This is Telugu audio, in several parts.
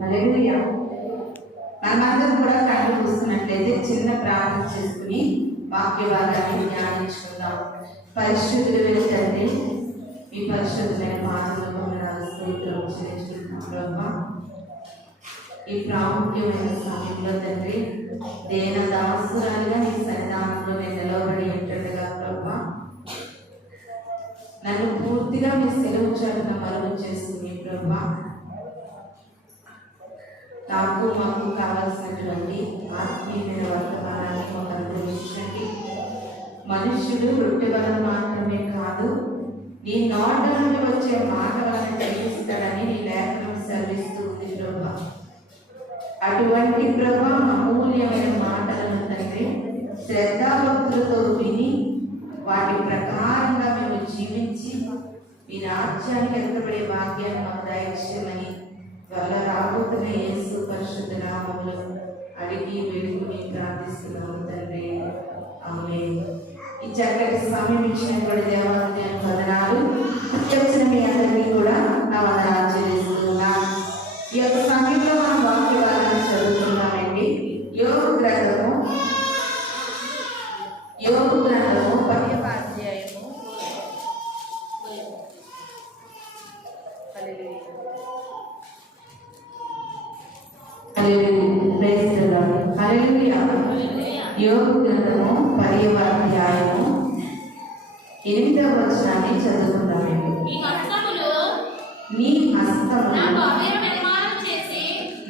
హల్లెలూయా. మనమందరం కూడా కళ్ళు చూస్తున్నట్లయితే చిన్న ప్రార్థన చేసుకుని వాక్య భాగాన్ని ధ్యానించుకుందాం. పరిశుద్ధులైన తండ్రి, మీ పరిశుద్ధమైన మాటలు స్తోత్రం చెల్లించుకుంటున్నాం ప్రభా. ఈ ప్రాముఖ్యమైన సమయంలో తండ్రి దేన దాసురాలుగా నీ సన్నిధానంలో నేను నిలవబడి ఉంటుండగా ప్రభా, నన్ను పూర్తిగా మీ సెలవు చాటున మరుగు చేస్తుంది ప్రభా. నాకు మాకు కావాల్సినటువంటి ఆత్మీయమైన వర్తమానాన్ని మాకు అనుభవించండి. మనుష్యుడు రొట్టె వలన మాత్రమే కాదు, నీ నోట నుండి వచ్చే మాట వలన జీవిస్తాడని నీ లేఖనం సెలవిస్తూ ఉంది ప్రభా. అటువంటి ప్రభా అమూల్యమైన మాటలను తండ్రి శ్రద్ధాభక్తులతో విని వాటి ప్రకారంగా మేము జీవించి ఈ రాజ్యానికి ఎత్తబడే భాగ్యాన్ని మాకు దయచేయమని వల్ల రాబోతున్న యేసు పరిశుద్ధ నామములో అడిగి వేడుకుని ప్రార్థిస్తున్నాము తండ్రి, ఆమేన్. ఈ చక్కటి సమయం ఇచ్చినటువంటి దేవాలయానికి వందనాలు. వచ్చిన మీ అందరినీ కూడా నా వందనాలు చెల్లిస్తున్నాను. ఈ యొక్క సమయంలో మనం వాక్య భాగాన్ని చదువుతున్నామండి. యోబు గ్రంథము 10వ అధ్యాయము. హల్లెలూయా. యోబు గ్రంథము 10వ అధ్యాయము 8వ వచనాన్ని చదువుకుందామండి. నీ హస్తములు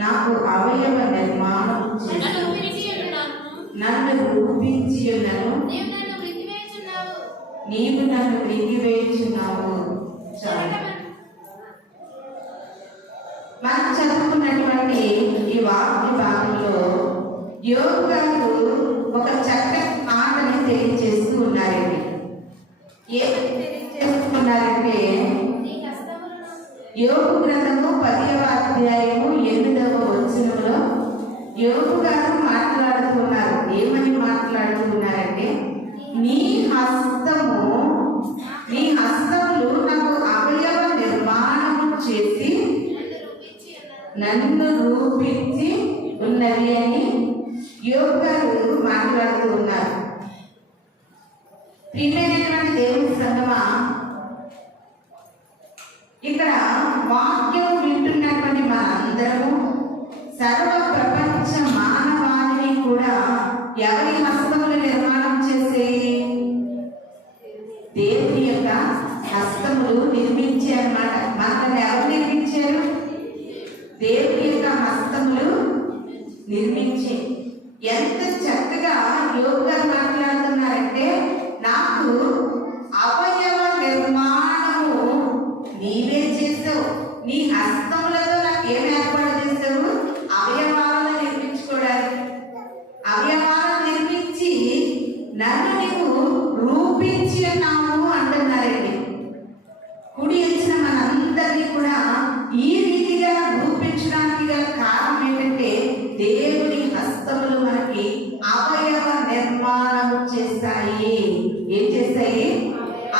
నాకు అవయవ నిర్మాణం చేసి నన్ను రూపించియున్నను, నీవు నన్ను విరిగివేయుచున్నావు. మనం చదువుకున్నటువంటి ఈ వాక్య భాగంలో యోబు గారు ఒక చక్కటి మాటని తెలియజేస్తూ ఉన్నారండి. ఏమని తెలియజేస్తున్నారంటే, యోబు గ్రంథము 10వ అధ్యాయము 8వ వచనంలో యోబు గారు మాట్లాడుతున్నారు. ఏమని మాట్లాడుతున్నారంటే, నీ హస్తములు నాకు అవయవ నిర్మాణము చేసి నన్ను రూపించి ఉన్నవి అని యోబు గారు మాట్లాడుతూ ఉన్నారు. ప్రియమైనటువంటి దేవుని సంగమా, ఇక్కడ వాక్యం వింటున్నటువంటి మనందరము సర్వ ప్రపంచ మానవాళిని కూడా ఎవరి హస్తములు నిర్మాణం చేసే? దేవుని యొక్క హస్తములు నిర్మించారన్నమాట. మనల్ని ఎవరు నిర్మించారు? దేవుని యొక్క హస్తములు నిర్మించి. ఎంత చక్కగా యోబు గారు మాట్లాడుతున్నారంటే, నాకు అవయవ నిర్మాణము నీవే చేసావు. నీ హస్తములతో నాకు ఏం ఏర్పాటు చేసావు? అవయవాలను నిర్మించుకోవడానికి. అవయవాలను నిర్మించి నన్ను నీవు రూపించి ఉన్నాము అంటున్నారండి. కుడి వచ్చిన మనందరినీ కూడా ఈ రీతిగా రూపించడానికి గల కారణం ఏంటంటే, దేవుని హస్తములు మనకి అవయవ నిర్మాణం చేస్తాయి. ఏం చేస్తాయి?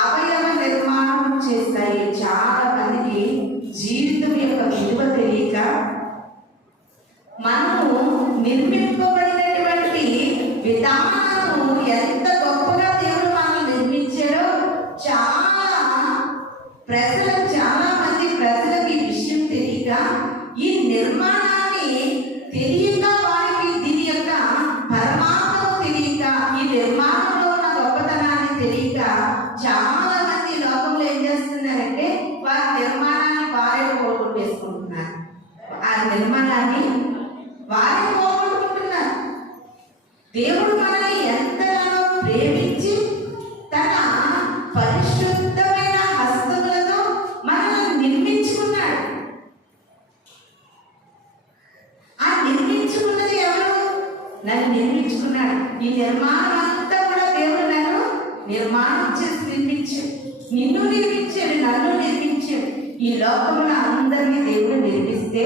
అవయవ నిర్మాణం చేస్తాయి. చాలా మందికి జీవితం యొక్క విలువ తెలియక మనము నిర్మింపబడినటువంటి విధానము ఎంత గొప్పగా దేవుడు మనల్ని నిర్మించాడో చాలా మంది ప్రజలకు ఈ విషయం తెలియక, ఈ నిర్మాణాన్ని తెలియక, వారికి దీని యొక్క పరమాత్మను తెలియక, ఈ నిర్మాణంలో ఉన్న గొప్పతనాన్ని తెలియక చాలా మంది లోకంలో ఏం చేస్తున్నారంటే, వారి నిర్మాణాన్ని వారే పోగొట్టేసుకుంటున్నారు. ఆ నిర్మాణాన్ని వారే పోగొట్టుకుంటున్నారు. దేవుడు మనల్ని ఎంతగానో ప్రేమించి తన పరిశుద్ధమైన హస్తములతో మనల్ని నిర్మించుకున్నాడు. ఆ నిర్మించుకున్నది ఎవరు? నన్ను నిర్మించుకున్నాడు. ఈ నిర్మాణం అంతా కూడా దేవుడు నన్ను నిర్మాణం చేసి నిర్మించాడు. నిన్ను నిర్మించాడు, నన్ను నిర్మించాడు. ఈ లోకంలో అందరినీ దేవుడు నిర్మిస్తే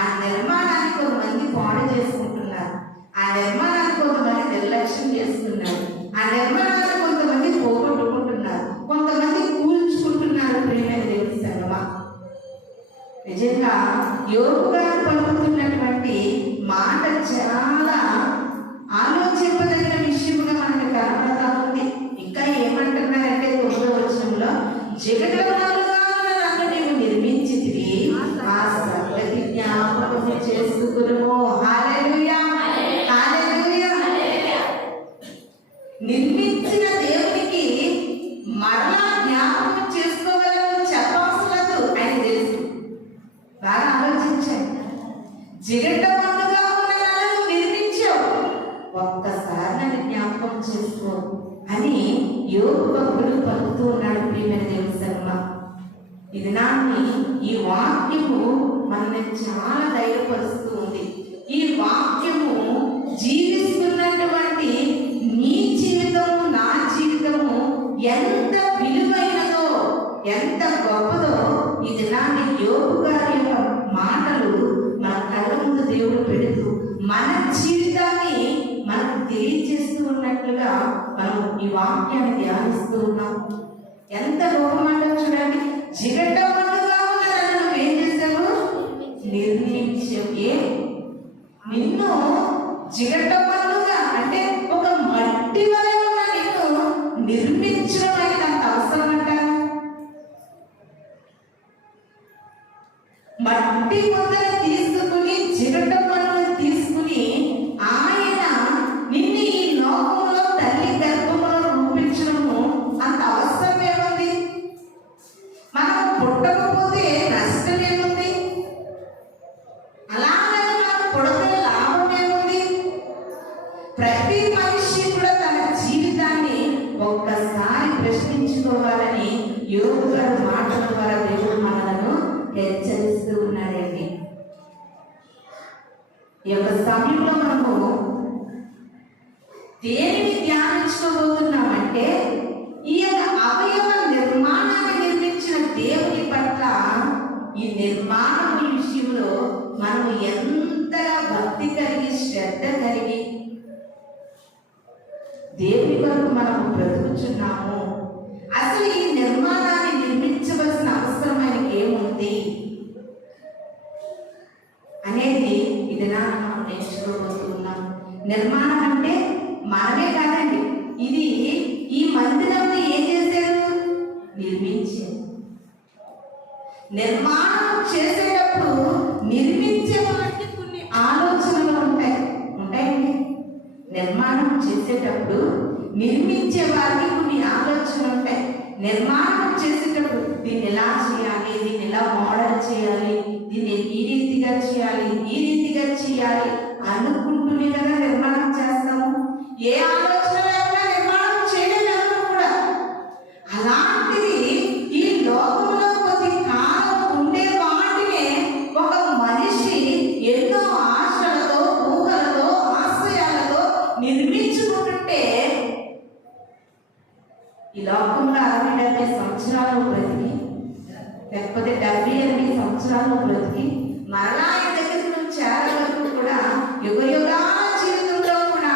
ఆ నిర్మాణాన్ని కొంతమంది పాడు చేసుకుంటున్నారు. ఆ నిర్మాణాన్ని కొంతమంది నిర్లక్ష్యం చేస్తున్నారు. ఆ నిర్మాణాన్ని కొంతమంది పోగొట్టుకుంటున్నారు, కొంతమంది కూల్చుకుంటున్నారు. ప్రియమైన దేవుని సంగమా, నిజంగా యోబు గారు పలుకుతున్నటువంటి మాట చాలా ఆలోచింపదగిన విషయముగా మనకు కనబడతా ఉంది. ఇంకా ఏమంటున్నారంటే 9వ వచనంలో, జగడములుగా నన్ను నీవు నిర్మించితివి, ఆ సంగతి జ్ఞాపకము చేసుకొనుము. హల్లెలూయా, హల్లెలూయా. నిర్మించిన దేవునికి మరలా జ్ఞాపకం చేసుకోగలము చెప్పవసరదు, ఆయన తెలుసు. బాగా ఆలోచించండి. జిగటమన్నుగా ఉన్న నన్ను నిర్మించావు, ఒక్కసారి నన్ను జ్ఞాపకం చేసుకో అని యోబు భక్తుడు పలుకుతూ ఉన్నాడు. ప్రియమైన దేవుని శర్మ, ఇది నాన్ని ఈ వాక్యము మనల్ని చాలా ధైర్యపరుస్తూ ఉంది. ఈ వాక్యము జీవిస్తున్నటువంటి నీ జీవితము, నా జీవితము ఎంత విలువైనదో, ఎంత గొప్పదో ఇది నాన్ని యోబు గారి యొక్క మాటలు మన కళ్ళ ముందు దేవుడు పెడుతూ మన జీవితాన్ని మనకు తెలియజేస్తూ ఉన్నట్లుగా మనం ఈ వాక్యాన్ని ధ్యానిస్తూ ఉన్నాం. ఎంత లోకమంటో చూడండి. జిగటమన్నుగా ఉన్న నన్ను నువ్వేం చేశావు? నిర్మించే. నిన్ను జిగటమన్నుగా అంటే ఒక మట్టి వలె ఉన్న నిన్ను నిర్మించడం అనేది అంత అవసరం అంటారు. మట్టి ముద్దను తీసుకుని, జిగటమన్నును తీసుకుని ఆయన నిన్ను ఈ లోకంలో తల్లి గర్భంలో రూపించడము అంత అవసరం ఏముంది? మనం పుట్టకపోతే నష్టం ఏముంది? అలాగని మనం పుడతల లాభం ఏముంది? ప్రతి మనిషి కూడా తన జీవితాన్ని ఒక్కసారి ప్రశ్నించుకోవాలని యోబు గారి మాటల ద్వారా దేవుడు మనలను హెచ్చరిస్తూ ఉన్నాడండి. ఈ యొక్క సమయంలో మనము దేనిని ధ్యానించుకోబోతున్నామంటే, ఈ యొక్క అవయవ నిర్మాణాన్ని నిర్మించిన దేవుని పట్ల ఈ నిర్మాణం విషయంలో మనం ఎంతగా భక్తి కలిగి, శ్రద్ధ కలిగి దేవుని కొరకు మనము బ్రతుకుచున్నాము. అసలు ఈ నిర్మాణాన్ని నిర్మించవలసిన అవసరం ఆయనకి ఏముంది అనేది ఇది మనం నేర్చుకోబోతున్నాం. నిర్మాణం అంటే మనమే కాదండి, ఇది ఈ మందిరాన్ని ఏం చేశారు? నిర్మించారు. నిర్మాణం చేసేటప్పుడు నిర్మించే వారికి కొన్ని ఆలోచనలు ఉంటాయండి. నిర్మాణం చేసేటప్పుడు నిర్మించే వారికి కొన్ని ఆలోచనలు ఉంటాయి. నిర్మాణం చేసేటప్పుడు దీన్ని ఎలా చేయాలి, దీన్ని ఎలా మోడల్ చేయాలి, దీన్ని ఈ రీతిగా చేయాలి, ఈ రీతిగా చేయాలి అనుకుంటూనే కదా నిర్మాణం చేస్తాము. ఏ ఆలోచన లేకుండా నిర్మాణం చేయలేము కూడా. అలాంటిది ఈ లోకంలో కొద్ది కాలం ఉండే వాటినే ఒక మనిషి ఎన్నో ఆశలతో, ఊహలతో, ఆశయాలతో నిర్మించుకుంటుంటే, ఈ లోకంలో 60-70 సంవత్సరాలు బ్రతికి, లేకపోతే 70-80 సంవత్సరాలు బ్రతికి మరలా ఆయన దగ్గరికి నువ్వు చేరే వరకు కూడా యుగ యుగాల జీవితంలో కూడా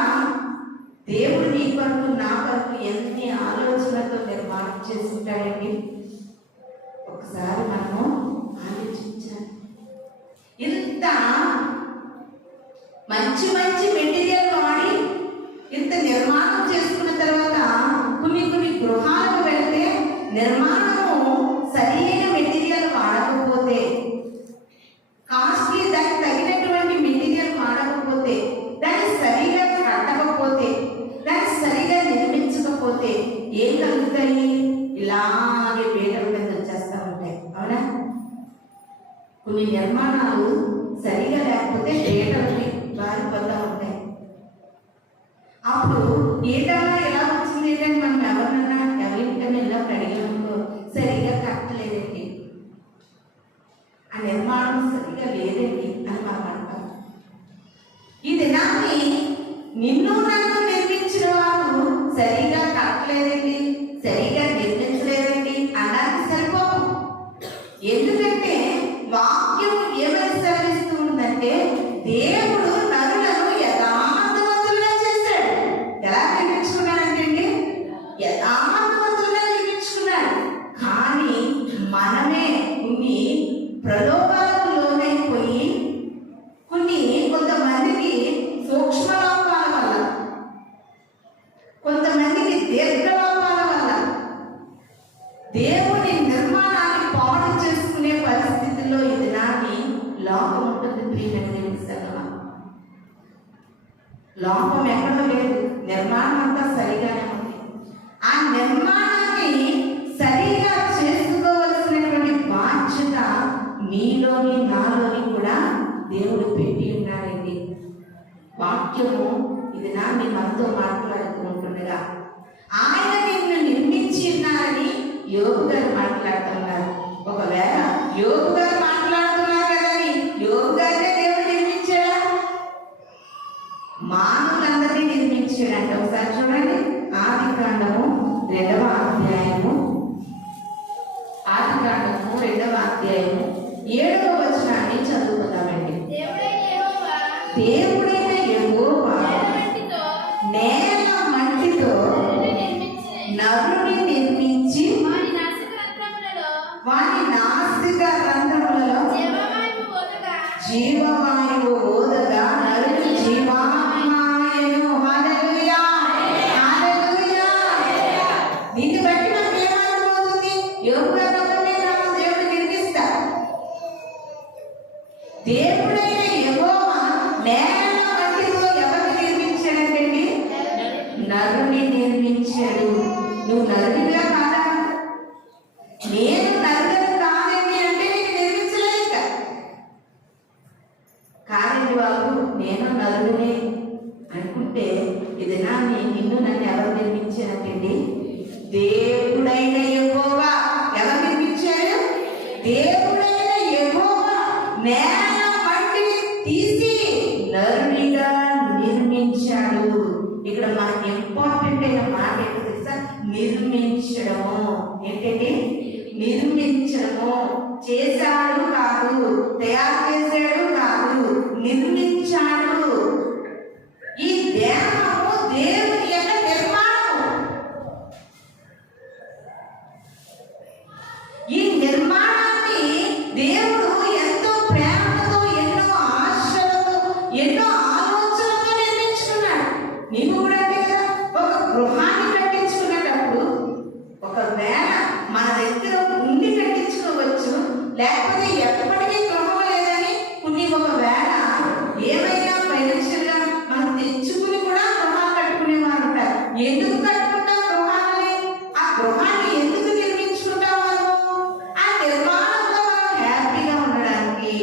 దేవుడు నీ కొరకు, నా కొరకు ఎన్ని ఆలోచనలతో నిర్మాణం చేసుకుంటాడండి. ఒకసారి మనము ఆలోచించాలి. ఇంత మంచి మంచి మెటీరియల్ వాడి ఇంత నిర్మాణం చేసుకున్న తర్వాత కొన్ని గృహాలకు వెళ్తే నిర్మాణము సరైన మెటీరియల్ వాడకపోతే, కాస్ట్లీ దానికి తగినటువంటి మెటీరియల్ వాడకపోతే, దాన్ని సరిగా కట్టకపోతే, దాన్ని సరిగా నిర్మించకపోతే ఏం కలుగుతాయి? ఇలాగే వేటల కింద వచ్చేస్తూ ఉంటాయి. అవునా? కొన్ని నిర్మాణాలు సరిగా లేకపోతే వేటలకి బారిపోతూ ఉంటాయి. అప్పుడు ఏటన్నా ఎలా వచ్చింది ఏంటంటే మనం ఎవరింటికన్నా వెళ్ళినప్పుడు అడిగినప్పుడు సరిగా కట్టలేదండి, ఆ నిర్మాణం సరిగా లేదండి అని మనం అంటాం. ఈ దినాన్ని నిన్ను నన్ను నిర్మించిన వారు సరిగా కట్టలేదండి, సరిగా నిర్మించలేదండి అనడానికి సరిపోవు. ఎందుకంటే వాక్యం ఏమని సెలవిస్తూ ఉందంటే, దేవుడు నరులను యథార్థవంతులుగా చేశాడు. ఎలా నిర్మించుకున్నాడంటే అండి, యథార్థవంతులుగా నిర్మించుకున్నాడు. కానీ మనమే కొన్ని ప్రలోభాలకు లోనైపోయి లోపం ఎక్కడో లేదు, నిర్మాణం అంతా సరిగానే ఉంది. ఆ నిర్మాణాన్ని సరిగా చేసుకోవలసినటువంటి బాధ్యత మీలోని నాలోని కూడా దేవుడు పెట్టి ఉన్నాడండి. వాక్యము ఇది మీ మనతో మాట్లాడుకుంటుండగా ఆయన నిన్ను నిర్మించి ఉన్నారని యోబు గారు మాట్లాడుతున్నారు. ఒకవేళ యోబు గారు మాట్లాడుతున్నారు కదని యోబు గారినే దేవుడు నిర్మించాడా? మానవులందరినీ నిర్మించాడంట. ఒకసారి చూడండి, ఆదికాండము 2వ అధ్యాయము 7వ వచనాన్ని చదువుకుందామండి. దేవుడైన యెహోవా నేల మట్టితో నరుని నిర్మించి వాని నాసిక రంధ్రములలో జీవవాయువు ఓదగా నరుని జీవాత్మాయను. హల్లెలూయా, హల్లెలూయా. దీన్ని బట్టి మనకు ఏమర్థమవుతుంది? యోబు గారు దేవుడు నిర్మిస్తారు. దేవుడైన యెహోవా నేల మట్టితో ఎవరిని నిర్మించాడండి? నరుని నిర్మించాడు. నువ్వు నరునిగా కాదా? నేను నరుని కాదండి అంటే నేను నిర్మించలేక కాదండి బాబు, నేను నరునే అనుకుంటే ఇది నిన్ను నన్ను ఎవరు నిర్మించారంటండి? దేవుడైన యెహోవా. ఎవరు నిర్మించాడు? దేవుడైన యెహోవా నేల మట్టిని తీసి నరునిగా నిర్మించాడు. ఇక్కడ మనకి ఇంపార్టెంట్ అయిన మాట ఏంటో తెలుసా? నిర్మించడము. ఏంటంటే నిర్మించడము. చేశాడు కాదు, తయారు చేశాడు కాదు, నిర్మించాడు. ఈ దేహము దేవుని యొక్క నిర్మాణము. ఈ నిర్మాణాన్ని దేవుడు ఎంతో ప్రేమతో, ఎన్నో ఆశలతో, ఎన్నో ఆలోచనలతో నిర్మించుకున్నాడు. నీవు కూడా అంతే కదా. ఒక గృహాన్ని కట్టించుకునేటప్పుడు ఒకవేళ మన దగ్గర ఉండి కట్టించుకోవచ్చు, లేకపోతే ఎప్పటికీ గృహం లేదని కొన్ని ఒకవేళ ఏమైనా ఫైనాన్షియల్ గా మనం తెచ్చుకుని కూడా గృహాలు కట్టుకునేవారు ఉంటారు. ఎందుకు కట్టుకుంటాం గృహాన్ని? ఆ గృహాన్ని ఎందుకు నిర్మించుకుంటాము? ఆ నిర్మాణంలో మనం హ్యాపీగా ఉండడానికి.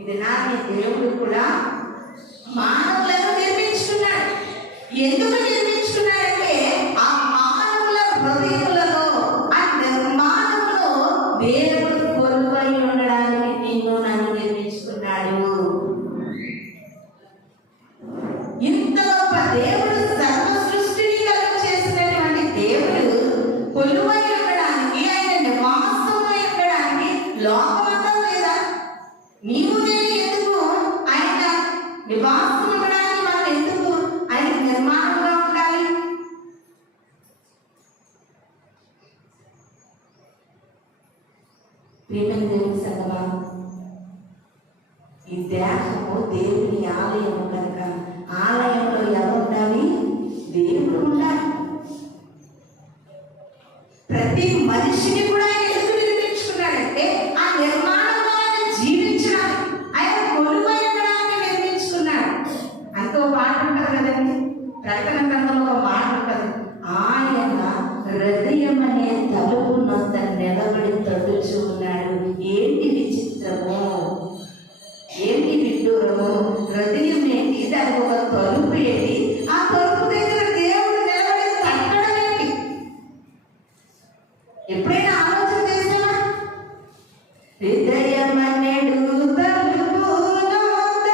ఇది దేవుడు కూడా మానవులను నిర్మించుకున్నాడు. ఎందుకు నిర్మించుకున్నాడంటే ఆ మానవుల హృదయములలో, ఆ నిర్మాణంలో దేవుడు కొలువై ఉండడానికి నిన్ను నన్ను నిర్మించుకున్నాడు. ఇంత గొప్ప దేవుడు, సర్వ సృష్టిని కలుగు చేసినటువంటి దేవుడు కొలువై ఉండడానికి, ఆయన నివాసమై ఉండడానికి లోకమంతా లేదా? నీవు నేను ఎందుకు ఆయన నివాసం ఇవ్వడానికి మనం ఎందుకు ఆయన నిర్మాణంగా ఉండాలి? దేవుని సంగమా, ఈ దేహము దేవుని ఆలయము కనుక ఆలయంలో ఎవరు ఉండాలి? దేవుడు ఉండాలి. ప్రతి మనిషిని కూడా ఎందుకు నిర్మించుకున్నాడంటే ఆ నిర్మాణంలో ఆయన జీవించడానికి, ఆయన కొలువై ఉండడానికి నిర్మించుకున్నాడు. అంతో మాట ఉంటుంది కదండి, ప్రకటన గ్రంథంలో ఒక మాట ఉంటుంది. ఆయన హృదయం అనే తలుపు నొద్ద నిలబడి తడుచు ఉన్నాడు. ఏంటి విచిత్రము, ఏంటి విడ్డూరము? హృదయం ఏంటి? దానికి ఒక తలుపు ఏంటి? ఆ తలుపు దగ్గర దేవుడు నిలబడి తట్టడం ఏంటి? ఎప్పుడైనా ఆలోచన చేసావా? హృదయం అనేడు తలుపు నొద్ద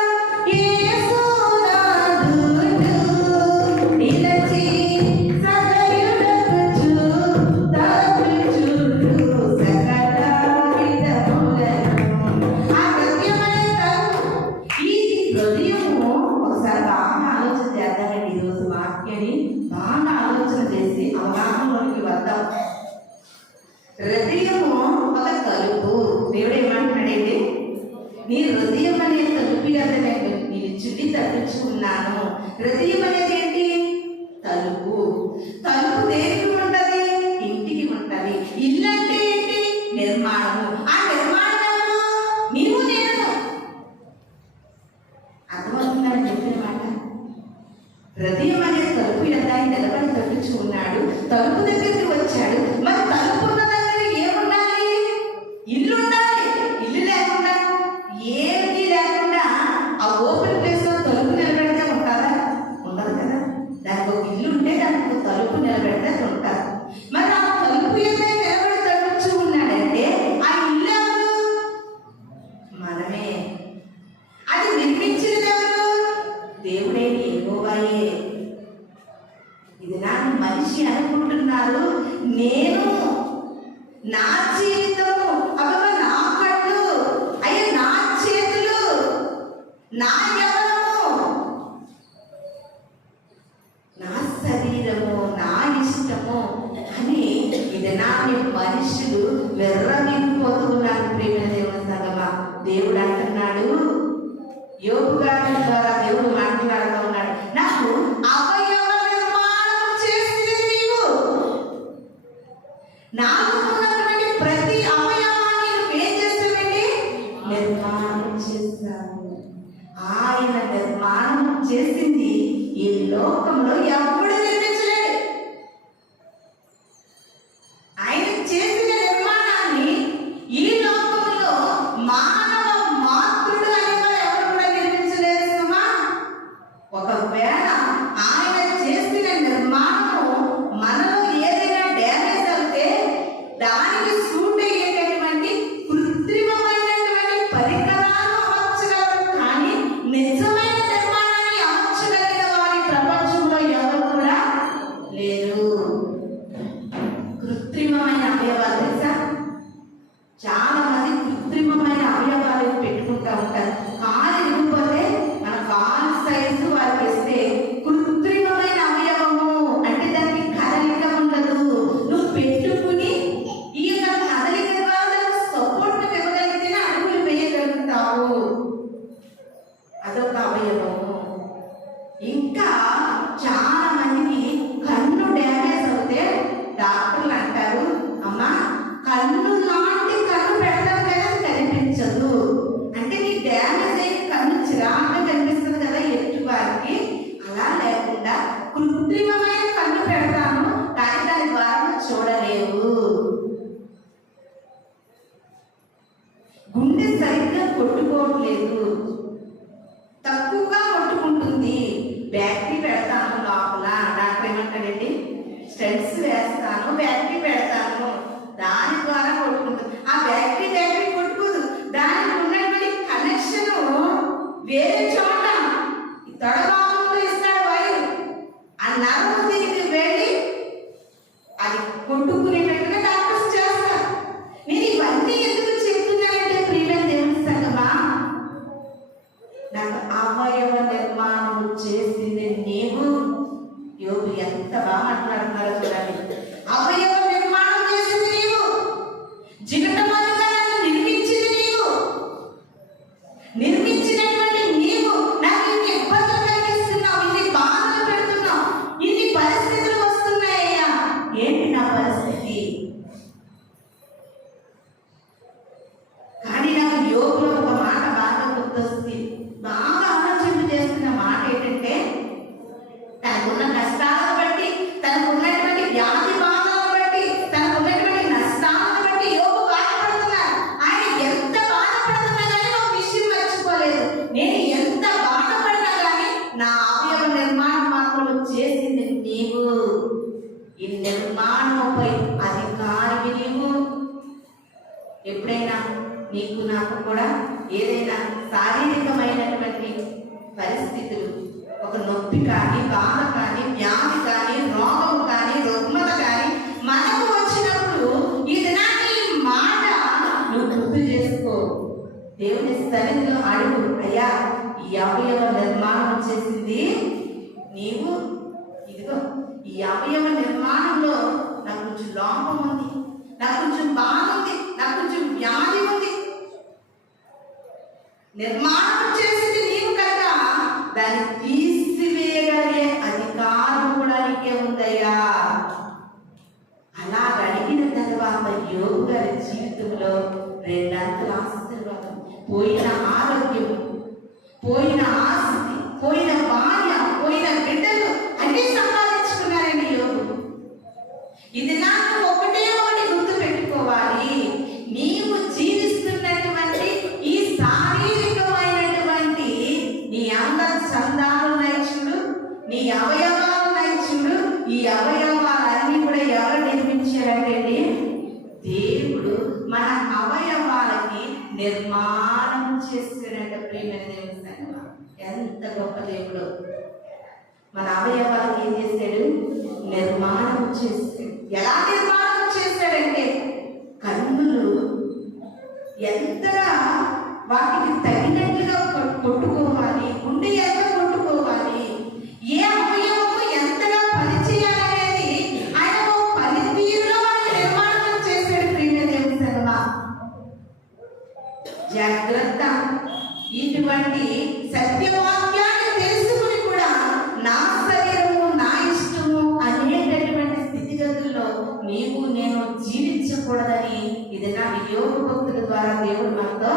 యేసునాథుడు నిలచి సదయుడగుచు తలుచుచు సకల విధములను. ఆ హృదయం అనే తలుపు, ఈ హృదయము ఒకసారి బాగా ఆలోచన చేద్దామండి. ఈరోజు వాక్యాన్ని బాగా ఆలోచన చేసి అవగాహనలోనికి వద్దాం. హృదయము ఒక తలుపు. దేవుడు ఏమంటున్నాడండి? నీ హృదయం అనే తలుపు కదా నేను చుట్టి తప్పించుకున్నాను. హృదయం అనేది ఏంటి? తలుపు. తలుపు దేనికి ఉంటది? ఇంటికి ఉంటది. ఇల్లు అంటే ఏంటి? నిర్మాణము. ఆ నిర్మాణంలో నీవు నేను. అర్థమవుతుందని చెప్పిన మాట హృదయం అనే తలుపు ఎంత ఆయన నిలబడి తట్టుచు ఉన్నాడు. తలుపు దగ్గరికి వచ్చాడు. మరి తలుపు ఉన్న దగ్గర ఏముండాలి? ఇల్లు ఉండాలి. ఇల్లు లేకుండా, ఏమీ లేకుండా ఆ ఓపెన్ ప్లేస్ లో తలుపు నిలబెడితే ఉంటుందా? ఉండదు కదా. దానికి ఒక ఇల్లు ఉంటే దానికి ఒక తలుపు నిలబెడితే ఉంటారు. మరి ఆ తలుపు ఏదైనా నిలబడి తట్టుచు ఉన్నాడంటే ఆ ఇల్లు ఎవరు? మనమే. అది నిర్మించినది ఎవరు? దేవుడే, యెహోవాయే. ఇది నాకు మనిషి అనుకుంటున్నారు. నేను నా జీవితము, అబ్బా నా కళ్ళు, అయ్యో నా చేతులు, నా యవ్వనము, నా శరీరము, నా ఇష్టము అని ఇది నాని మనుషులు వెర్రమిపోతున్నారు. ప్రేమ దేవుని సంగమా, దేవుడు అంటున్నాడు, యోబు గారి ద్వారా దేవుడు మాట్లాడుతూ ఉన్నాడు, నాకు అవయవ నిర్మాణం చేసింది నీవు. నాకు ఉన్నటువంటి ప్రతి అవయవాన్ని నువ్వు ఏం చేస్తావండి? నిర్మాణం చేస్తావు. ఆయన నిర్మాణం చేసింది ఈ లోకంలో ఎవడు నిర్మించలేడు. ఆయన చేసిన నిర్మాణాన్ని ఈ లోకంలో మానవ మాతృడు అనేవారు ఎవరు కూడా నిర్మించలేదు సుమా. ఒకవేళ ఆయన చేసిన నిర్మాణము మనలో ఏదైనా డ్యామేజ్ అవుతే దానికి సూట్ అయ్యేటటువంటి కృత్రిమమైనటువంటి పరికరాలు అమర్చగలరు. కానీ నిజమైన నిర్మాణాన్ని అమర్చగలిగిన వారి ప్రపంచంలో ఎవరు కూడా లేరు. కృత్రిమమైన అవయవాలు తెలుసా? చాలా మంది కృత్రిమమైన అవయవాలు పెట్టుకుంటూ ఉంటారు. కాలు ఇరిగిపోతే మన కాలు సైజు వారికి ఇస్తే కృత్రిమమైన అవయవము అంటే దానికి కదలిక ఉండదు. నువ్వు పెట్టుకుని ఈ యొక్క కదలిక ద్వారా సపోర్ట్ ఇవ్వగలిగితేనే అడుగులు వేయగలుగుతావు. అదొక అవయవము. ఇంకా చాలా మందికి కన్ను డ్యామేజ్ అవుతే డాక్టర్లు అంటారు, అమ్మా కన్ను లాంటి కన్ను పెడతాం కదా, కనిపించదు అంటే నీ డ్యామేజ్ అయ్యి కన్ను చిరాగ్గా కనిపిస్తుంది కదా ఎట్టు వారికి. అలా లేకుండా కృత్రిమమైన కన్ను పెడతాను కానీ దాని ద్వారా చూడలేవు. గుండె సరిగ్గా కొట్టుకోవట్లేదు, తక్కువగా కొట్టుకుంటుంది. బ్యాటరీ పెడతాను లోపల, డాక్టర్ ఏమంటాడండి? స్టెంట్స్ వేస్తాను, బ్యాటరీ పెడతాను, దాని ద్వారా కొట్టుకుంటుంది. ఆ బ్యాటరీ కొట్టుకోదు. దానికి ఉన్నటువంటి కనెక్షన్ వేరే చోట తొడభాగంలో ఇస్తాడు వైరు. ఆ నరము దీనికి వెళ్ళి అది కొట్టుకునేటట్టుగా డాక్టర్స్ చేస్తారు. నేను ఇవన్నీ ఎందుకు చెప్తున్నానంటే ప్రియమైన దేవుని సంగమా, నాకు అవయవ నిర్మాణం చేసింది నీవు. యోబు ఎంత బాగా మాట్లాడుతున్నారో చూడండి. అవయవ నిర్మాణం చేసింది నీవు, జీవితముగా నన్ను నిర్మించింది నీవు. నిర్మించినటువంటి నీవు నాకు ఇన్ని ఇబ్బందులు కలిగిస్తున్నావు, ఇన్ని బాధలు పెడుతున్నావు, ఇన్ని పరిస్థితులు వస్తున్నాయ్యా. ఏంటి నా పరిస్థితి? కానీ నాకు యోగులో ఒక మాట బాగా గుర్తొస్తుంది. బాగా ఆలోచన చేస్తున్న మాట ఏంటంటే, తనకున్న కష్టాలను బట్టి, తనకున్నటువంటి వ్యాధి బాధలను బట్టి, తనకున్నటువంటి నష్టాలను బట్టి యోగు బాధపడుతున్నారు. ఆయన ఎంత బాధపడుతున్నా కానీ ఒక విషయం మర్చిపోలేదు. నేను ఎంత బాధపడినా కానీ నా అవయవ నిర్మాణం మాత్రం చేసింది నీవు. ఈ నిర్మాణంపై అధికారి నీవు. ఎప్పుడైనా నీకు నాకు కూడా ఏదైనా శారీరకమైనటువంటి పరిస్థితులు, ఒక నొప్పి కానీ, బాధ కానీ, వ్యాధి కానీ, రోగం కానీ, రుగ్మత కానీ మనకు వచ్చినప్పుడు ఇది నాకు ఈ మాట నువ్వు గుర్తు చేసుకో. దేవుని సన్నిధిలో అడుగు, అయ్యా ఈ అవయవ నిర్మాణం చేసింది నీవు. ఇదిగో ఈ అవయవ నిర్మాణంలో నాకు కొంచెం లోపం ఉంది, నాకు కొంచెం బాధ ఉంది, నాకు కొంచెం వ్యాధి ఉంది. నిర్మాణం చేసింది నీవు కనుక దాన్ని తీసివేయగలిగే అధికారం కూడా నీకే ఉందయ్యా. అలా అడిగిన తర్వాత యోబు గారి జీవితంలో రెండంతల ఆశీర్వాదం, పోయిన ఆరోగ్యం, పోయిన ఆస్తి, పోయిన భార్య, పోయిన బిడ్డలు అవయవాలు ఉన్నాయి చూడు, ఈ అవయవాలన్నీ కూడా ఎవరు నిర్మించారంటే దేవుడు మన అవయవాలకి నిర్మాణం చేస్తాడంట. ప్రియమైన దేవుడు, ఎంత గొప్ప దేవుడు! మన అవయవాలకి ఏం చేశాడు? నిర్మాణం చేస్తాడు. ఎలా నిర్మాణం చేశాడంటే కన్నులు ఎంతగా వాటికి తగినట్లుగా కొట్టుకోవాలి, గుండె ఎంత కొట్టుకోవాలి, ఏ అవయవము ఎంతగా పనిచేయాలనేది ఆయన పనితీరులో మనకి నిర్మాణం చేశాడు. ప్రియమైన దేవుని సన్నిధిలో జాగ్రత్త. ఇటువంటి సత్యవాక్యాన్ని తెలుసుకుని కూడా నా శరీరము నా ఇష్టము అనేటటువంటి స్థితిగతుల్లో నీవు నేను జీవించకూడదని ఇది నా యోగ భక్తుల ద్వారా దేవుడు మనతో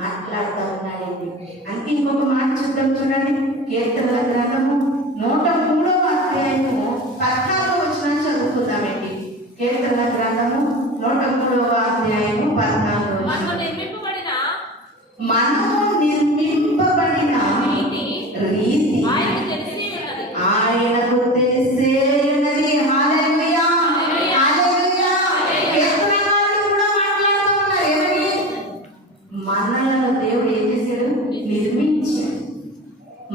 మాట్లాడుతూ ఉన్నాడండి. అంటే ఇంకొక మాట చూద్దాం, చూడండి. కీర్తనల గ్రంథము 103వ అధ్యాయము 14వ వచనం చదువుకుందామండి. కీర్తనల గ్రంథము 103వ అధ్యాయము 14వ వచనం. మనము నిర్మింపబడిన రీతి ఆయనకు తెలిసే ఉన్నది. హల్లెలూయా, హల్లెలూయా. కీర్తనకారుడు కూడా మాట్లాడుతూ ఉన్నారు. ఏమని? మనలను దేవుడు ఏం చేశాడు? నిర్మించాడు.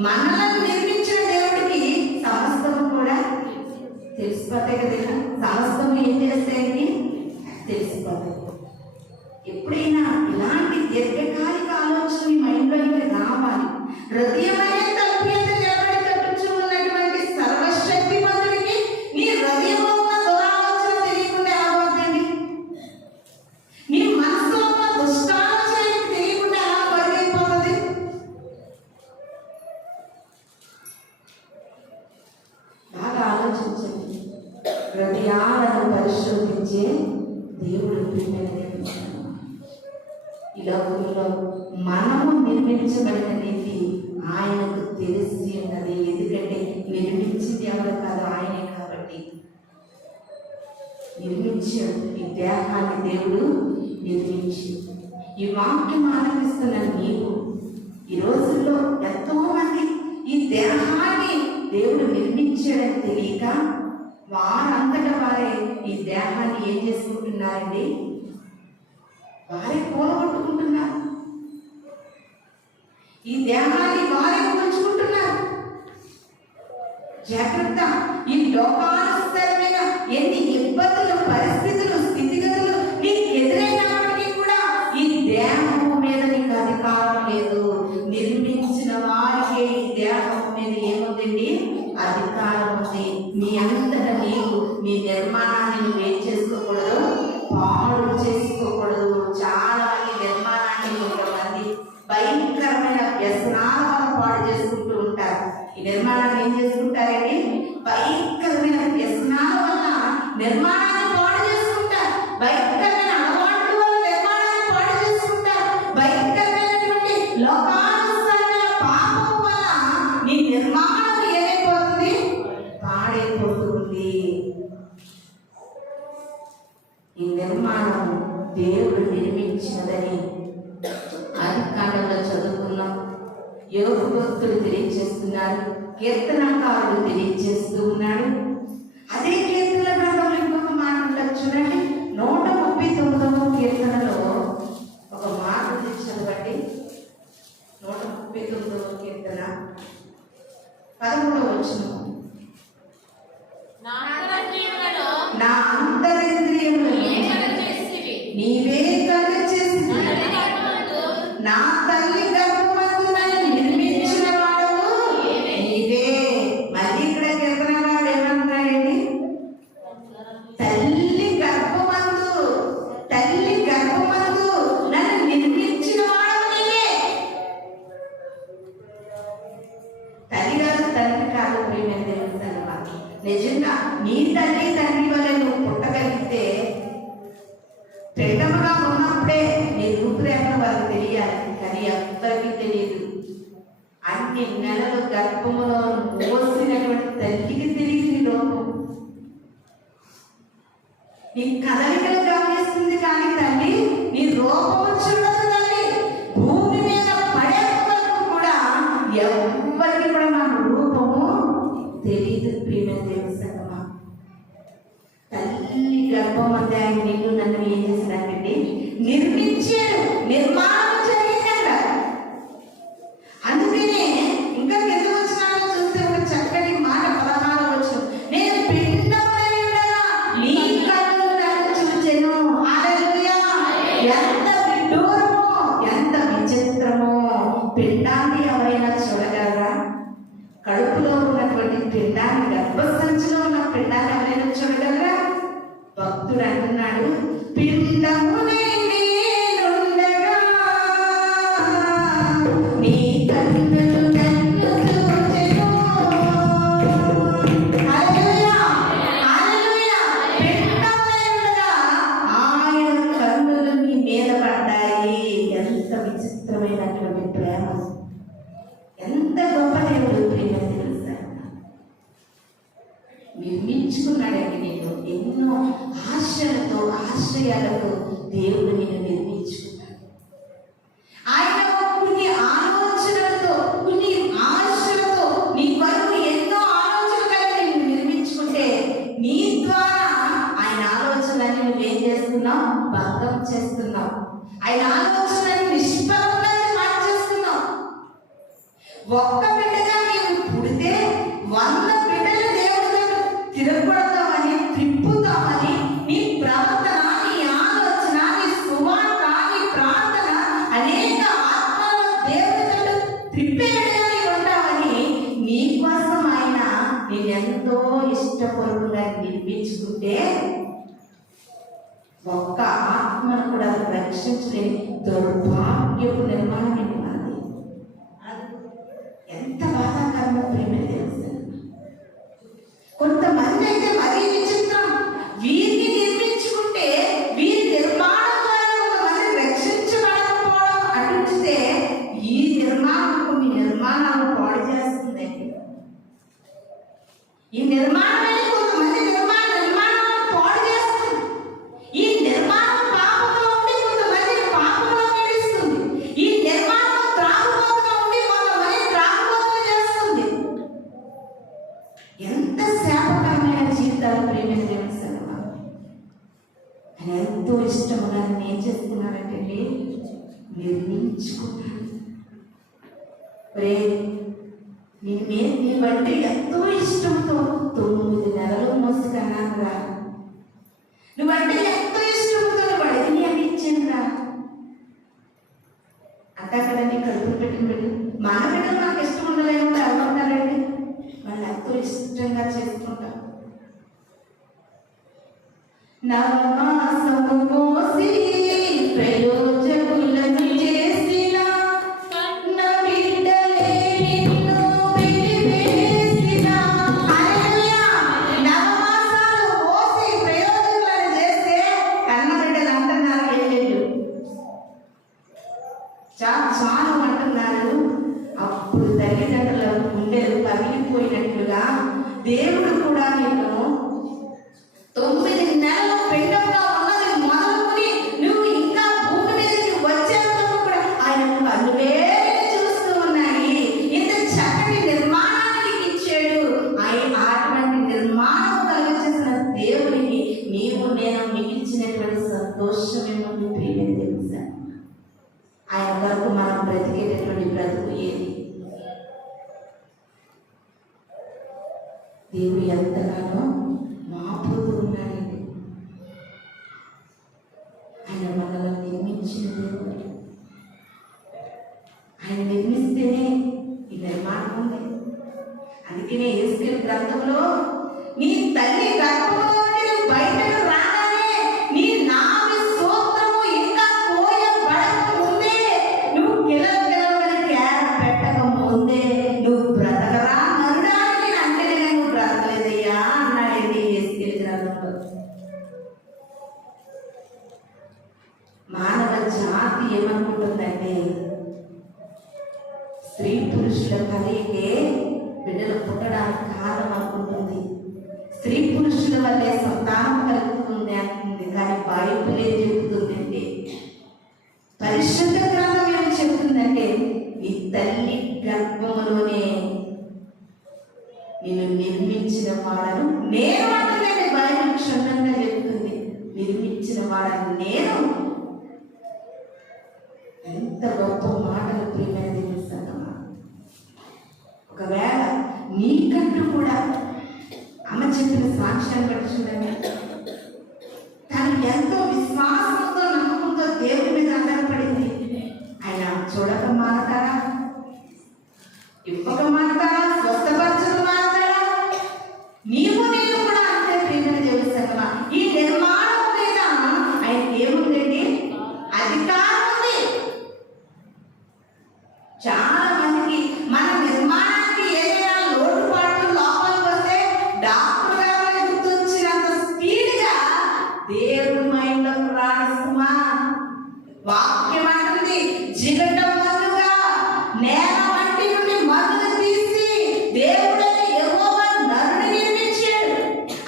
మనలను నిర్మించిన దేవుడికి సమస్తము కూడా తెలిసిపోతాయి కదా. సమస్తము ఏం చేస్తాయి? తెలిసిపోతాయి. ఎప్పుడైనా ఇలాంటి దీర్ఘకాలిక ఆలోచన మీ మైండ్లోకి రావాలి. హృదయమనే తలుపు మీద నిలబడి కట్టుచు ఉన్నటువంటి సర్వశక్తిమంతుడికి నీ హృదయంలో ఉన్న దురాలోచన తెలియకుండా ఎలా పోతుంది? నీ మనసులో ఉన్న దుష్టాలోచన తెలియకుండా ఎలా పరిగెత్తిపోతుంది? బాగా ఆలోచించండి. హృదయాలను పరిశోధించే దేవుడు. ఈ లోకంలో మనము నిర్మించబడిన రీతి ఆయనకు తెలిసి ఉన్నది. ఎందుకంటే నిర్మించింది ఎవరు కాదు, ఆయనే. కాబట్టి నిర్మించాడు. ఈ దేహాన్ని దేవుడు నిర్మించి ఈ వాక్యం ఆనందిస్తున్న నీవు ఈ రోజుల్లో ఎంతో మంది ఈ దేహాన్ని దేవుడు నిర్మించాడని తెలియక వారంతటా వారే ఈ దేహాన్ని ఏం చేసుకుంటున్నారండి? వారే కూలగొట్టుకుంటున్నారు. ఈ దేహాన్ని వారే ఉంచుకుంటున్నారు. జాగ్రత్త. ఈ లోకానుసరమైన ఎన్ని ఇబ్బందులు, పరిస్థితులు, స్థితిగతులు నీకు ఎదురైనప్పటికీ కూడా ఈ దేహము మీద నీకు అధికారం లేదు. నిర్మించిన వారికే ఈ దేహం మీద ఏముందండి? అధికారం ఉంది. నీ అంతటా నీవు నీ నిర్మాణాన్ని నువ్వు ఏం చేసుకోకూడదు? పాడు చేసుకోకూడదు. చాలా మంది నిర్మాణాన్ని కొంతమంది భయంకరమైన వ్యసనాల వల్ల పాడు చేసుకుంటూ ఉంటారు. ఈ నిర్మాణాన్ని ఏం చేసుకుంటారండి? భయంకరమైన వ్యసనాల వల్ల నిర్మాణాన్ని పాడు చేసుకుంటారు. భయంకరమైన అలవాట్ల వల్ల నిర్మాణాన్ని పాడు చేసుకుంటారు. భయంకరమైనటువంటి లోకానుసారమైన పాపం వల్ల నీ నిర్మాణం ఏమైపోతుంది? పాడైపోతుంది. ఈ నిర్మాణం దేవుడు నిర్మించినదని ఆదికాండంలో చదువుకున్నాం. యోగ భక్తులు తెలియజేస్తున్నారు, కీర్తనకారుడు తెలియజేస్తూ ఉన్నాడు. అదే కీర్తన గ్రంథంలో ఇంకొక మాట ఉంటుంది చూడండి. 139వ కీర్తనలో ఒక మాట చదవండి. 139వ కీర్తన 13వ వచనం. నా అంతరింద్రియములను నీవే కలుగ చేసితివి. నా తల్లి గర్భమందు నన్ను నిర్మించిన వాడవు నీవే. మళ్ళీ ఇక్కడ కీర్తనకారుడు ఏమంటున్నాడండి? తల్లి గర్భమందు నన్ను నిర్మించిన వాడవు నీవే. తల్లి కాదు, తండ్రి కాదు. ప్రియమైన దేవుని సన్నిధిలో నిజంగా నీ తల్లి తండ్రి వల్ల నువ్వు పుట్టగలిగితే పెద్దగా ఉన్నప్పుడే నీ రూపురేఖ వారికి తెలియాలి. కానీ అందరికీ తెలియదు. అన్ని నెలలు గర్భములో మోసినటువంటి తల్లికి తెలియదు నీ లోపం. నీ కదలికలు గమనిస్తుంది కానీ తల్లి నీ రూపం చూడదు. తల్లి భూమి మీద పడే వరకు కూడా ఎవరికి కూడా నా రూపము తెలియదు ప్రియమైన దేవుని సంగమా. తల్లి గర్భం అంటే ఆయన నిన్ను నన్ను ఏం చేసినట్టండి నిర్మించాడు, నిర్మాణం జరిగిందంట. అందుకనే ఇంకా కింద వచనాలు చూస్తే ఒక చక్కటి మాట 16వ వచనం, నేను పిండమై ఉండగా నీ కన్నులు నన్ను చూచెను. హల్లెలూయా. ఎంత విడ్డూరమో, ఎంత విచిత్రమో. పిండాన్ని ఎవరైనా చూడగలరా? కడుపులో ఉన్నటువంటి పిండాన్ని, గర్భసంచిలో ఉన్న పిండాన్ని ఎవరైనా చూడగలరా? భక్తుడు అంటున్నాడు, పిండమునే నేనుండగా నీ కన్నులు నన్ను చూచెను. హల్లెలూయా, హల్లెలూయా. పిండమునే ఉండగా ఆయన కన్నులు నీ మీద పడ్డాయి. ఎంత విచిత్రమైనటువంటి ప్రేమ, ఎంత గొప్ప దేవుడు ప్రేమ తెలుసా. నిర్మించుకున్నాడండి నేను. ఎన్నో ఆశలతో, ఆశ్రయాలతో దేవుడు నేను నిర్మించుకున్నాడు. ఆయన కొన్ని ఆలోచనలతో, కొన్ని ఆశలతో నీ కొరకు ఎన్నో ఆలోచనలు కలిగి నేను నిర్మించుకుంటే నీ ద్వారా ఆయన ఆలోచనని నువ్వేం చేస్తున్నావు? భంగం చేస్తున్నావు. ఆయన ఆలోచనని నిష్ఫలంగా మార్చేస్తున్నావు. ఒక్క బిడ్డగా నీవు పుడితే 100 బిడ్డలు దేవుడితో తిరగబడతామని, త్రిప్పుతామని నీ ప్రవర్తన, నీ ఆలోచన, నీ సువార్త, నీ ప్రార్థన అనేక ఆత్మల దేవుడితో త్రిప్పేడుగా నీవు ఉంటావని నీ కోసం ఆయన నేనెంతో ఇష్టపూర్వకంగా నిర్మించుకుంటే ఒక్క ఆత్మను కూడా రక్షించలేని దౌర్భాగ్యపు నిర్మాణం అది. ఎంత బాధాకరమో ప్రేమ తెలుసు. కొంతమంది అయితే మరీ విచిత్రం, వీరిని నిర్మించుకుంటే వీరి నిర్మాణం ద్వారా కొంతమంది రక్షించబడకపోవడం అటుంచితే ఈ నిర్మాణం కొన్ని నిర్మాణాలను పాడు చేస్తుందండి. ఈ నిర్మాణమే కొంతమంది నిర్మాణాలను పాడు చేస్తుంది. ఈ నిర్మాణం పాపంలో ఉండి కొంతమంది పాపంలో నడుస్తుంది. ఈ నిర్మాణం త్రాగుబోతుగా ఉండి కొంతమంది త్రాగుబోతులు చేస్తుంది. ఎంత శాపకరమైన జీవితాలు ప్రేమ దేవుని. ఆయన ఎంతో ఇష్టముగా ఏం చేస్తున్నారంటే నిర్మించుకున్నాడు. నీ బట్టి ఎంతో ఇష్టంతో 9 నెలలు మోసుకన్నాను రా. నువ్వంటే ఎంతో ఇష్టంతో బడిని అని ఇచ్చాను రా. అంటే అక్కడ నీ కడుపు పెట్టిన బిడ్డ, మన బిడ్డలు మనకు ఇష్టం ఉండలేమో అనుకుంటారండి. వాళ్ళు ఎంతో ఇష్టంగా చేసుకుంటారు. నవమాసము మోసి ప్రయోజకులను చేసిన నా బిడ్డలే నిన్ను పిలివేసిన. హల్లెలూయా. నవమాసాలు మోసి ప్రయోజకులను చేస్తే కన్న బిడ్డలు అంటున్నారు ఏళ్ళు చాలు అంటున్నారు. అప్పుడు తల్లిదండ్రుల గుండెలు పగిలిపోయినట్లుగా దేవుడు కూడా నిన్ను 9 నెలలు పిండంగా ఉన్నది మొదలుకొని నువ్వు ఇంకా భూమి మీదకి వచ్చేందుకు కూడా ఆయన కన్నులే చూస్తూ ఉన్నాయి. ఇంత చక్కటి నిర్మాణానికి ఇచ్చాడు. అటువంటి నిర్మాణం కలిగించిన దేవుడికి నీవు నేను మిగిల్చినటువంటి సంతోషమేమో ప్రియమే తెలుసా. ఆయన వరకు మనం బ్రతికేటటువంటి బ్రతుకు ఏది? దేవుడు ఎంతగానో మాపుతూ ఉన్నాడండి. ఆయన మనల్ని నిర్మించిన దేవుడు. ఆయన నిర్మిస్తేనే ఈ నిర్మాణం ఉంది. అందుకనే యేసుక్రీస్తు గ్రంథంలో నీ తల్లి గర్భంలో బయటకు రాగానే నీ నాభి స్తోత్రము ఇంకా కోయబడక ముందే, నువ్వు కిలకిలమని కేర పెట్టక ముందే నువ్వు బ్రతకరా నరుడానికి అంటే నువ్వు బ్రతకలేదయ్యా అన్నాడండి యేసుక్రీస్తు గ్రంథంలో. మానవ జాతి ఏమనుకుంటుందంటే స్త్రీ పురుషుల కలయికే బిడ్డలు పుట్టడానికి కారణం అనుకుంటుంది. స్త్రీ పురుషుల వల్లే సంతానం కలుగుతుంది అంటుంది. కానీ బైబిల్ ఏం చెబుతుందంటే, పరిశుద్ధ గ్రంథం ఏమి చెబుతుందంటే, నీ తల్లి గర్భంలోనే నేను విషయాన్ని బట్టి చూడండి, తను ఎంతో విశ్వాసంతో నమ్మకంతో దేవుడి మీద ఆధారపడింది. ఆయన చూడక మారతారా, ఇవ్వక మారతారా, స్వస్థపరచక మారతారా? నీవు నేను కూడా అంతే ప్రియమైన దేవుడి సంగమా. ఈ నిర్మాణం మీద ఆయన ఏముందండి? అధికారం ఉంది. చాలా మందికి మన నిర్మాణానికి ఏదైనా లోటుపాట్లు లోపాలు వస్తే డాక్టర్ గారు గుర్తొచ్చినంత స్పీడ్గా దేవుడి మైండ్లోకి రాసుమా. వాక్యం అంటుంది, జిగట మందుగా నేల మట్టి నుండి మందులు తీసి దేవుడని యెహోవా నరుని నిర్మించాడు.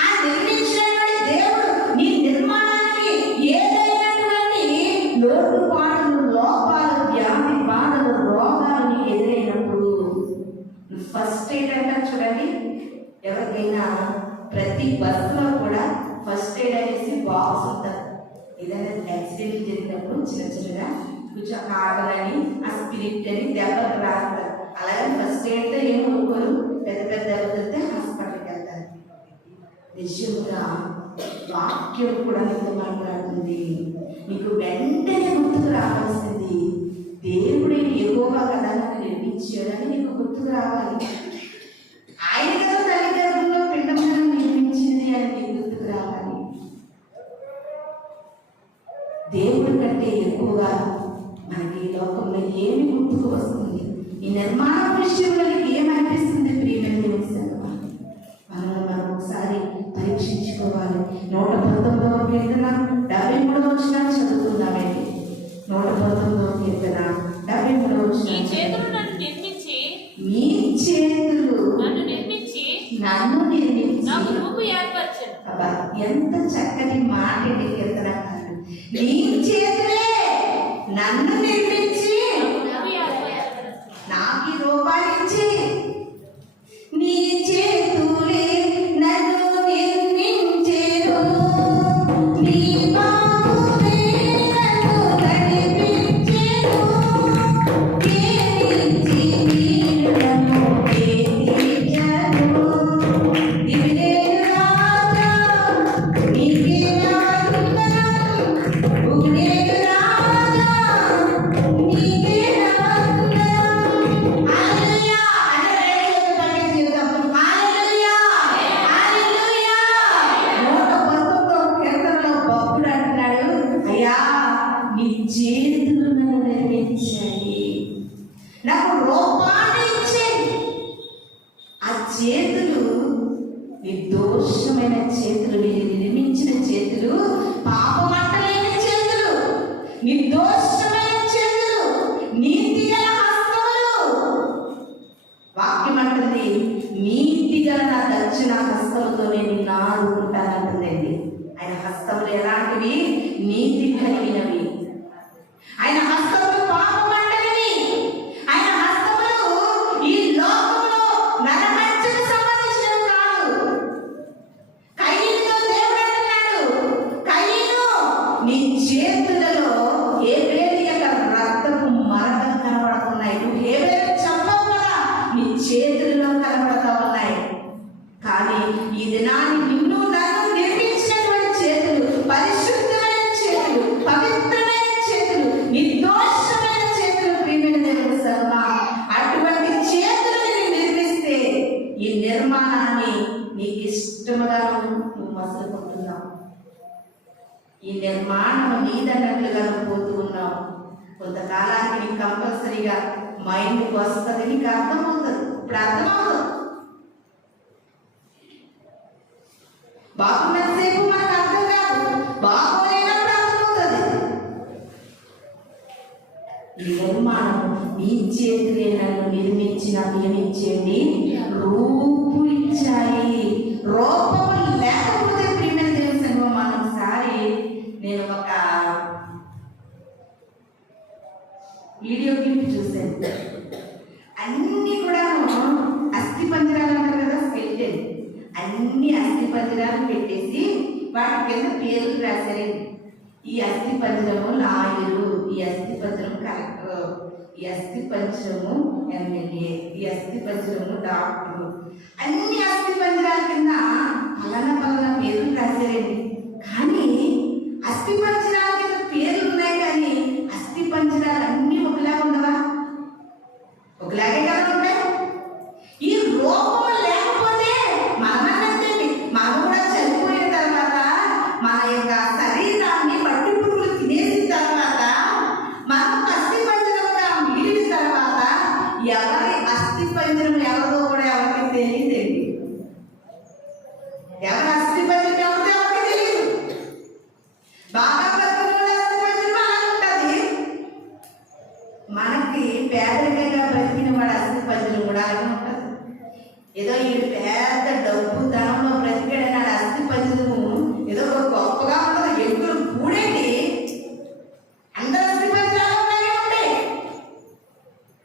ఆ నిర్మించినటువంటి దేవుడు నీ నిర్మాణానికి ఏదైనటువంటి లోటుపాట్లు లోపాలు వ్యాధి బాధలు రోగాలు నీకు ఎదురైనప్పుడు ఫస్ట్ ఎయిడ్ అంటారు చూడండి. ఎవరికైనా ప్రతి బస్సులో కూడా ఫస్ట్ ఎయిడ్ అనేసి బాక్స్ ఉంటుంది. ఏదైనా యాక్సిడెంట్ జరిగినప్పుడు చిన్న చిన్నగా కొంచెం కావాలని ఆ స్క్రిప్ట్ అని దెబ్బలు రాస్తారు. అలాగే ఫస్ట్ ఎయిడ్తో ఏం కొనుక్కోరు, పెద్ద పెద్ద దెబ్బలతో హాస్పిటల్కి వెళ్తారు. నిజంగా వాక్యం కూడా నీతో మాట్లాడుతుంది. నీకు వెంటనే గుర్తుకు రావాల్సింది దేవుడే యెహోవా కదా నన్ను నిర్మించాడని నీకు గుర్తుకు రావాలి. ఆయన కదా తల్లి గర్భంలో పిండములను నిర్మించింది అని నీకు గుర్తుకు రావాలి. దేవుడి కంటే ఎక్కువగా మనకి ఈ లోకంలో ఏమి గుర్తుకు వస్తుంది? ఈ నిర్మాణ విషయంలో నీకు ఏమనిపిస్తుంది ప్రియమైన దేవుని సంగమా? మనం ఒకసారి పరీక్షించుకోవాలి. 119వ కీర్తన 73వ వచనం చదువుతున్నామండి. 119వ కీర్తన 73వ వచనం. నీ చేతులు నన్ను నిర్మించి నన్ను నిర్మించి నాకు రూపు ఏర్పరచెను. అబ్బా, ఎంత చక్కని మాట అండి కీర్తన. నీ చేతులే నన్ను నిర్మించి నాకు ఈ రూపాన్ని ఇచ్చి, నీ చేతులే నన్ను నిర్మించెను, నీ బాహువే నన్ను నడిపించెను, కేనించి నీడను కేతించెను. దివినేలు రాజా నీకే వందనం, భువనేలు రాజా నీకే వందనం. హల్లెలూయా అంటే రెండు చేతులు పైకి చేద్దాం. హల్లెలూయా, హల్లెలూయా. 119వ కీర్తనలో భక్తుడు అంటున్నాడు, అయ్యా నీ చేతులు నన్ను నిర్మించాయి, నాకు రూపాన్ని ఇచ్చాయి. ఆ చేతులు నిర్దోషమైన చేతులు, మీరు నిర్మించిన చేతులు, పాపమంటలేని చేతులు, నిర్దోషమైన చేతులు, నీతిగల హస్తములు. వాక్యం అంటుంది, నీతిగల నా దక్షిణ హస్తముతో నేను ఆడుకుంటానంటుందండి. ఆయన హస్తములు ఎలాంటివి? నీతి కలిగినవి. ఆయన హస్తములు పాపమంటనివి. ఆయన హస్తములు ఈ లోకంలో నరహత్యకు సంబంధించినవి కాదు. కయీనుతో దేవుడు అంటున్నాడు, కయీను నీ చేతులలో హేబేలు యొక్క రక్తపు మరకలు కనబడుతున్నాయి. నువ్వు హేబేలు చంపవు కదా, నీ చేతుల్లో కనబడతా ఉన్నాయి. కానీ ఈ దినాన్ని నిన్ను నన్ను నిర్మించినటువంటి చేతులు పరిశుద్ధమైన చేతులు, పవిత్రమైన చేతులు, నిర్దోషమైన చేతులు. ప్రియమైన దేవుని సంగమా, అటువంటి చేతులు నేను నిర్మిస్తే ఈ నిర్మాణాన్ని నీకు ఇష్టముగా నువ్వు మసలుకుంటున్నావు. ఈ నిర్మాణం నీదన్నట్లుగా నువ్వు పోతూ ఉన్నావు. కొంతకాలానికి నీకు కంపల్సరీగా మైండ్కి వస్తుంది, నీకు అర్థమవుతుంది. ఇప్పుడు అర్థమవుతుంది. బాగున్నంతసేపు మనకు అర్థం కాదు, బాగోలేనప్పుడు అర్థమవుతుంది. ఈ నిర్మాణం నీ చేతులే నన్ను నిర్మించి నాకు ఏమిచ్చేయండి? రూపు ఇచ్చాయి. రూపము లేకపోతే ప్రియమైన దేవుని సంగమం, మనం ఒకసారి నేను ఒక వీడియో క్లిప్ చూశాను. అన్ని కూడా అస్థి పంజరాలు అంటారు కదా, స్కెల్టన్, అన్ని అస్థి పంజరాలు పెట్టేసి వాటి కింద పేర్లు రాశారండి. ఈ అస్థి పంజరము లాయరు, ఈ అస్థి పంజరం కలెక్టర్, ఈ అస్థి పంజరము ఎమ్మెల్యే, ఈ అస్థి పంజరము డాక్టరు. అన్ని అస్థి పంజరాల కింద పలానా పలానా రాశారండి. కానీ అస్థి పంజరాల పేర్లు ఉన్నాయి, కానీ అస్థి పంజరాలు అన్నీ ఒకలాగా ఉండవా? ఒకలాగే కదా ఉంటాయి. ఈ రూపం లేకపోతే మనమనండి, మనం కూడా చనిపోయిన తర్వాత మన యొక్క శరీరాన్ని మట్టి పురుగులు తినేసిన తర్వాత మనం అస్థి పంజరంగా మిగిలిన తర్వాత ఎవరి అస్థి పంజరం ఎవరో కూడా ఎవరికి తెలియదండి. ఎవరి అస్థి పంజరం ఎవరితో ఎవరికి తెలియదు. బాగా బతికిన అస్థి పంజరం అలా ఉంటుంది. మనకి పేదరికంగా బ్రతికిన వాడు అస్థి పంజరం కూడా అలా ఉంటుంది. ఏదో ఈ పెద్ద డబ్బు ధనంలో బ్రతికాడని ఆ అస్థి పంజరము ఏదో ఒక గొప్పగా ఉంటుంది. ఎప్పుడు కూడేటి అందరూ అస్థి పంజరాలు అలాగే ఉంటాయి.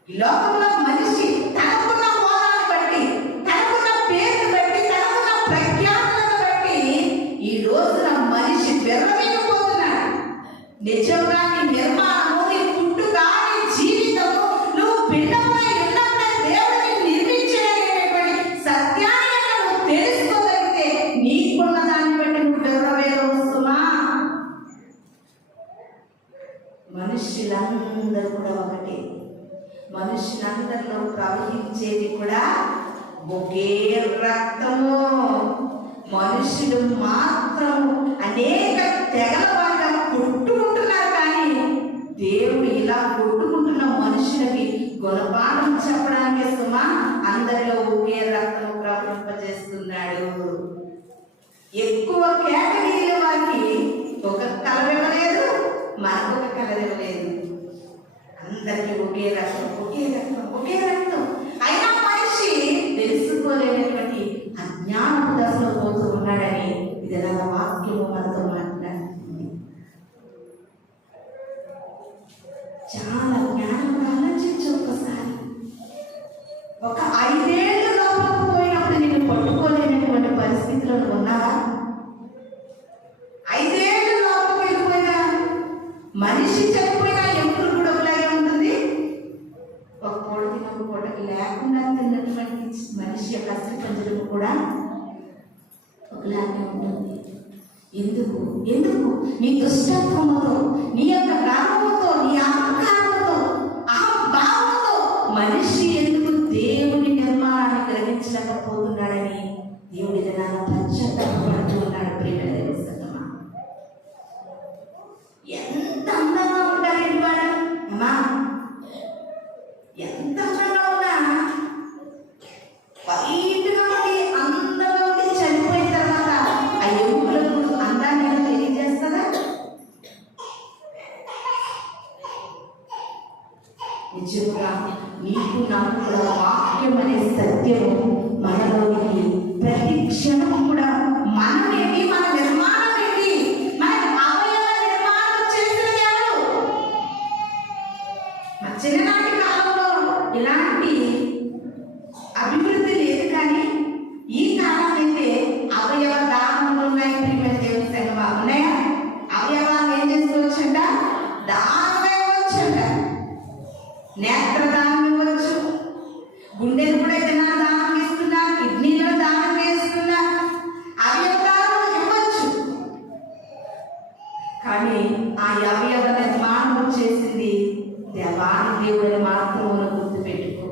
ఈ లోకంలో మనిషి తనకున్న హోదాను బట్టి, తనకున్న పేరును బట్టి, తనకున్న ప్రఖ్యాతులను బట్టి ఈ రోజున మనిషి విర్రవీగిపోతున్నాడు. నిజంగా నీ నిర్మాణము, నీ పుట్టుక, నీ జీవితము, నువ్వు భిన్నమై ఉన్నప్పుడే దేవుడిని నిర్మించలేనటువంటి సత్యాన్ని నువ్వు తెలుసుకోగలిగితే నీకున్న దాన్ని బట్టి నువ్వు విర్రవేగవు సుమా. మనుషులందరూ కూడా ఒకటే. మనుషులందరిలో ప్రవహించేది కూడా ఒకే రక్తము. మనుషులు మాత్రం అనేక తెగల వారిగా కొట్టుకుంటున్నారు, కానీ దేవుడు ఇలా కొట్టుకుంటున్న మనుషులకి గుణపాఠం చెప్పడానికి సుమా అందరిలో ఒకే రక్తం ప్రవహింపజేస్తున్నాడు. ఎక్కువ కేటగిరీల వారికి ఒక కలర్ ఇవ్వలేదు, మనకు ఒక కలర్ ఇవ్వలేదు. అందరికీ ఒకే రక్తం, ఒకే రక్తం, ఒకే రక్తం. అయినా మనిషి తెలుసుకోలేనటువంటి అజ్ఞానపు దశలో పోతూ ఉన్నాడని ఇది నా వాక్యము మనతో మాట్లాడుతుంది. చాలా జ్ఞానం ఆలోచించు ఒకసారి. ఒక 5 ఏళ్ళు లోపలికి పోయినప్పుడు నిన్ను పట్టుకోలేనటువంటి పరిస్థితిలో ఉన్నావా? 5 ఏళ్ళు లోపలికి వెళ్ళిపోయినా మనిషి చనిపోయినా ఎప్పుడు కూడా ఒకలాగే ఉంటుంది. ఒక పూటకి ఒక పూటకి లేకుండా తిన్నటువంటి మనిషి యొక్క అస్థి పంజరము కూడా ఒకలాగే ఉంటుంది. ఎందుకు? నీ దుష్టత్వముతో, నీ యొక్క గర్వముతో, నీ అహంకారంతో, అహంభావంతో మనిషి ఎందుకు దేవుని నిర్మాణాన్ని గ్రహించలేకపోతున్నాడని దేవుడి జనాన్ని పశ్చాత్తాపడుతూ ఉన్నాడు. ప్రియమైన దేవుని సంగమా, ఎంత అందంగా ఉంటారండి వాడు. అమ్మా, ఎంత అందంగా ఉన్నా వైట్గా ఉండి అందంగా ఉండి చనిపోయిన తర్వాత ఆ ఎముకలకు అందాన్ని తెలియజేస్తారా? నిజంగా నీకు నాకు కూడా వాక్యం అనే సత్యము మనలోనికి ప్రతి క్షణం కూడా మనమేమి, మన నిర్మాణం ఏంటి, మన అవయవ నిర్మాణం చేసినది ఎవరు? మా చిన్ననాటి కాలంలో ఇలాంటి అభివృద్ధి లేదు, కానీ ఈ కాలం అయితే అవయవ దానములు ఉన్నాయి. ప్రియమైన దేవుని సంగమా, ఉన్నాయా? అవయవాలు ఏం చేసుకోవచ్చంట? దానం ఇవ్వచ్చంట. నేత్రదానం ఇవ్వచ్చు, గుండెలు కూడా ఏదైనా దానం ఇస్తున్నా, కిడ్నీలో దానం చేస్తున్నా, అవయవాలు ఇవ్వచ్చు. కానీ ఆ అవయవ నిర్మాణం చేసింది దేవాది దేవుడిని మాత్రం గుర్తుపెట్టుకో.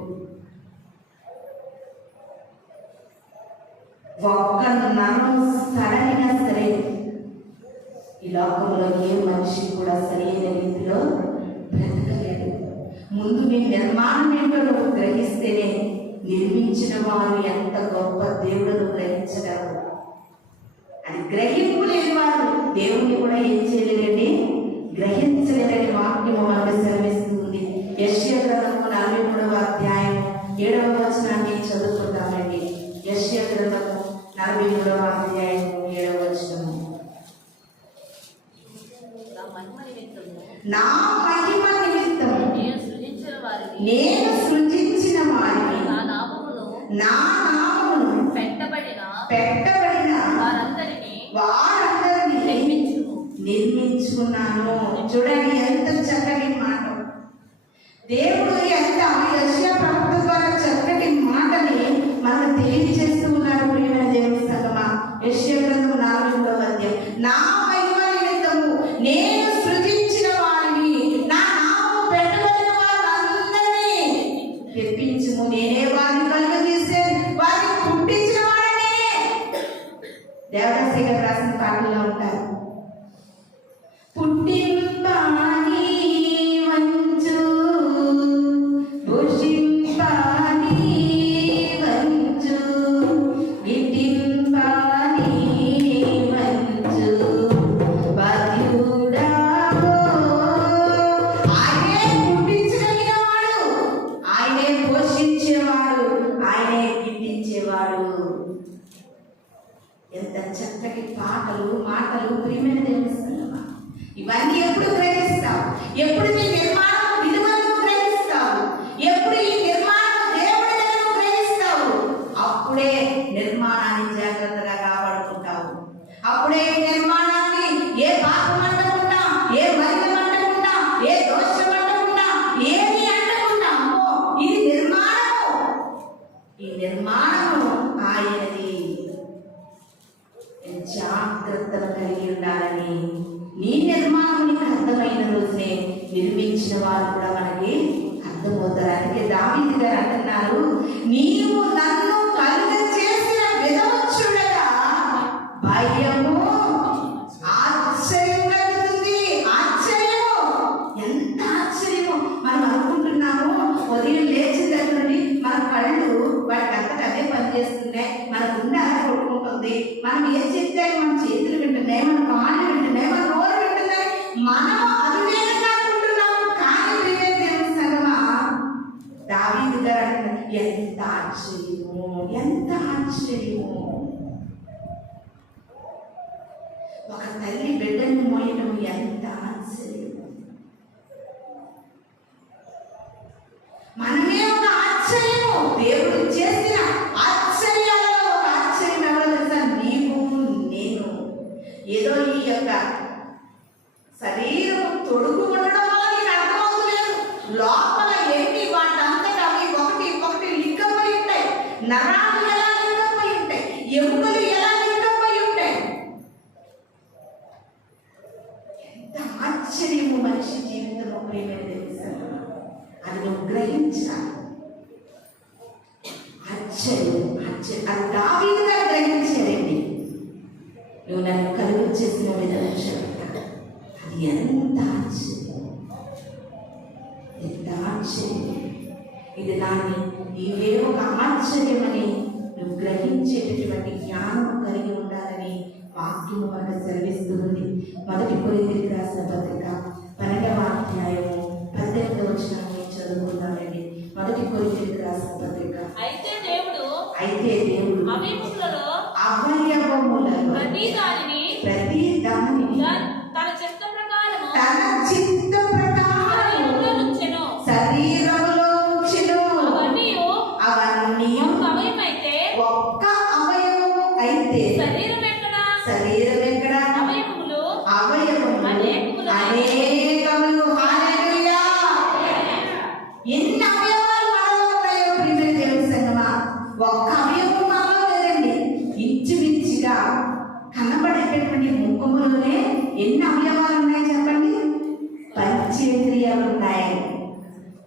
ఒక్క నరం సరైన సరే ఈ లోకంలో ఏ మనిషి కూడా సరైన రీతిలో బ్రతకలేడు. ముందు నీ నిర్మాణం ఏంటో నువ్వు గ్రహిస్తేనే నిర్మించిన వారు ఎంత గొప్ప దేవుడు గ్రహించగలరు. అది గ్రహింపు లేని వారు దేవుని కూడా ఏం చేయలేదండి, గ్రహించలేదని వాక్యము మనకు సెలవిస్తుంది. యెషయా గ్రంథము 43వ అధ్యాయం 7వ వచనాన్ని చదువుకుందామండి. యెషయా గ్రంథము 43వ అధ్యాయం 7వ వచనము. నా మహిమ నిమిత్తము నేను సృజించిన వారిని నా నామమును పెట్టబడిన వారందరినీ నిర్మించుకున్నాను. చూడండి ఎంత చక్కటి మాట. దేవుడు ఎంత యెషయా ప్రవక్త ద్వారా చక్కటి మాటని మనకు తెలియజేస్తూ ఉన్నాడు. ప్రియమైన దేవుని సంగమా, యెషయా గ్రంథం 43వ నిర్మించుము, నేనే వారిని కలుగజేశాను, వారిని పుట్టించిన వాడిని నేనే. దేవదాసి గారు రాసిన పాటల్లో ఉంటారు, పుట్టింపాని వంచు భుషింపాని వంచు గిట్టింపాని వంచు బాధ్యుడావో. ఆయనే పుట్టించగలిగినవాడు, ఆయనే పోషించేవాడు, ఆయనే గిట్టించేవాడు. ఎంత చక్కటి పాటలు మాటలు ప్రియమైన దేవునిస్తున్నావా. ఇవన్నీ ఎప్పుడు గ్రహిస్తావు? ఎప్పుడు నీ నిర్మాణం విలువలను గ్రహిస్తావు? ఎప్పుడు ఈ నిర్మాణం దేవుడి విలువను గ్రహిస్తావు? అప్పుడే నిర్మాణాన్ని జాగ్రత్తగా కాపాడుకుంటావు. అప్పుడే ఈ నిర్మాణాన్ని ఏ పాపం అంటకుండా, ఏ మలినం అంటకుండా, ఏ దోషం అంటకుండా, ఏమి అంటకుండా, అమ్మో ఇది నిర్మాణము, ఈ నిర్మాణము ఆయనది. జాగ్రత్తలు కలిగి ఉండాలని, నీ నిర్మాణం నీకు అర్థమైన రోజునే నిర్మించిన వారు కూడా మనకి అర్థమవుతారు. అందుకే దావీదు గారు అంటున్నారు, నీవు నన్ను కలుగ చేసిన విధము చూడగా భయము ఆశ్చర్యం కలుగుతుంది. ఆశ్చర్యము, ఎంత ఆశ్చర్యము. మనం అనుకుంటున్నాము ఉదయం లేచిన దగ్గర నుండి మన కళ్ళు వాటికి అంతటా అదే పనిచేస్తున్నాయి, మన గుండె అలా కొట్టుకుంటుంది, మనం ఏం చెప్తే మన చేతులు వింటున్నాయి, మన కాళ్ళు వింటున్నాయి, మన నోరు వింటున్నాయి, మనం అవివేకంగా అనుకుంటున్నాము. కానీ దేవుని సంగమా, దావీదు గారు అంటున్నారు, ఎంత ఆశ్చర్యము, ఎంత ఆశ్చర్యము. ఒక తల్లి బిడ్డను మోయటం ఎంత ఆశ్చర్యము. మనమే ఒక ఆశ్చర్యము. దేవుడు చేసిన ఆశ్చర్యాలలో ఒక ఆశ్చర్యం ఎవరో తెలుసా? నీవు నేను. ఏదో ఈ యొక్క శరీరం తొడుగు ఉండడం వల్ల నీకు అర్థమవుతలేదు. లోపల ఏంటి వాటంతటా అవి ఒకటి ఒకటి లింకపోయి ఉంటాయి. నరాలు ఎలా లింకపోయి ఉంటాయి, ఎముకలు ఎలా లింకపోయి ఉంటాయి. ఎంత ఆశ్చర్యము మనిషి జీవితంలో ప్రేమైన తెలుసా? అది నువ్వు గ్రహించాలి. ఆశ్చర్యం, ఆశ్చర్యం. అది దావీదు గారు గ్రహించారండి. నువ్వు నన్ను కలుగు చేసిన విధానం చెప్తా, అది ఎంత ఆశ్చర్యం, ఎంత ఆశ్చర్యం. ఇది దాన్ని ఇవే ఒక ఆశ్చర్యమని నువ్వు గ్రహించేటటువంటి జ్ఞానం కలిగి ఉండాలని వాక్యము మనకు సెలవిస్తుంది. 1 కొరింథీయులకు రాసిన పత్రిక 12వ అధ్యాయము 18వ వచనాన్ని చదువుకుందామండి. 1 కొరింథీయులకు రాసిన పత్రిక. అయితే దేవుడు అవయవములలో ప్రతి దానిని తన చిత్త ప్రకారము శరీరములో ఉంచెను. అవన్నీ ఒక్క అవయవము అయితే శరీరం ఎక్కడ? అవయవములు అనేకములు. హల్లెలూయా. ఎన్ని అవయవాలు మనలో ఉన్నాయో ప్రియమైన దేవుని సంగమా, ఒక్క అవయవం మనలో లేదండి. ఇంచుమించుగా కనబడేటటువంటి ముఖములోనే ఎన్ని అవయవాలు ఉన్నాయి చెప్పండి? పంచేంద్రియాలు ఉన్నాయి.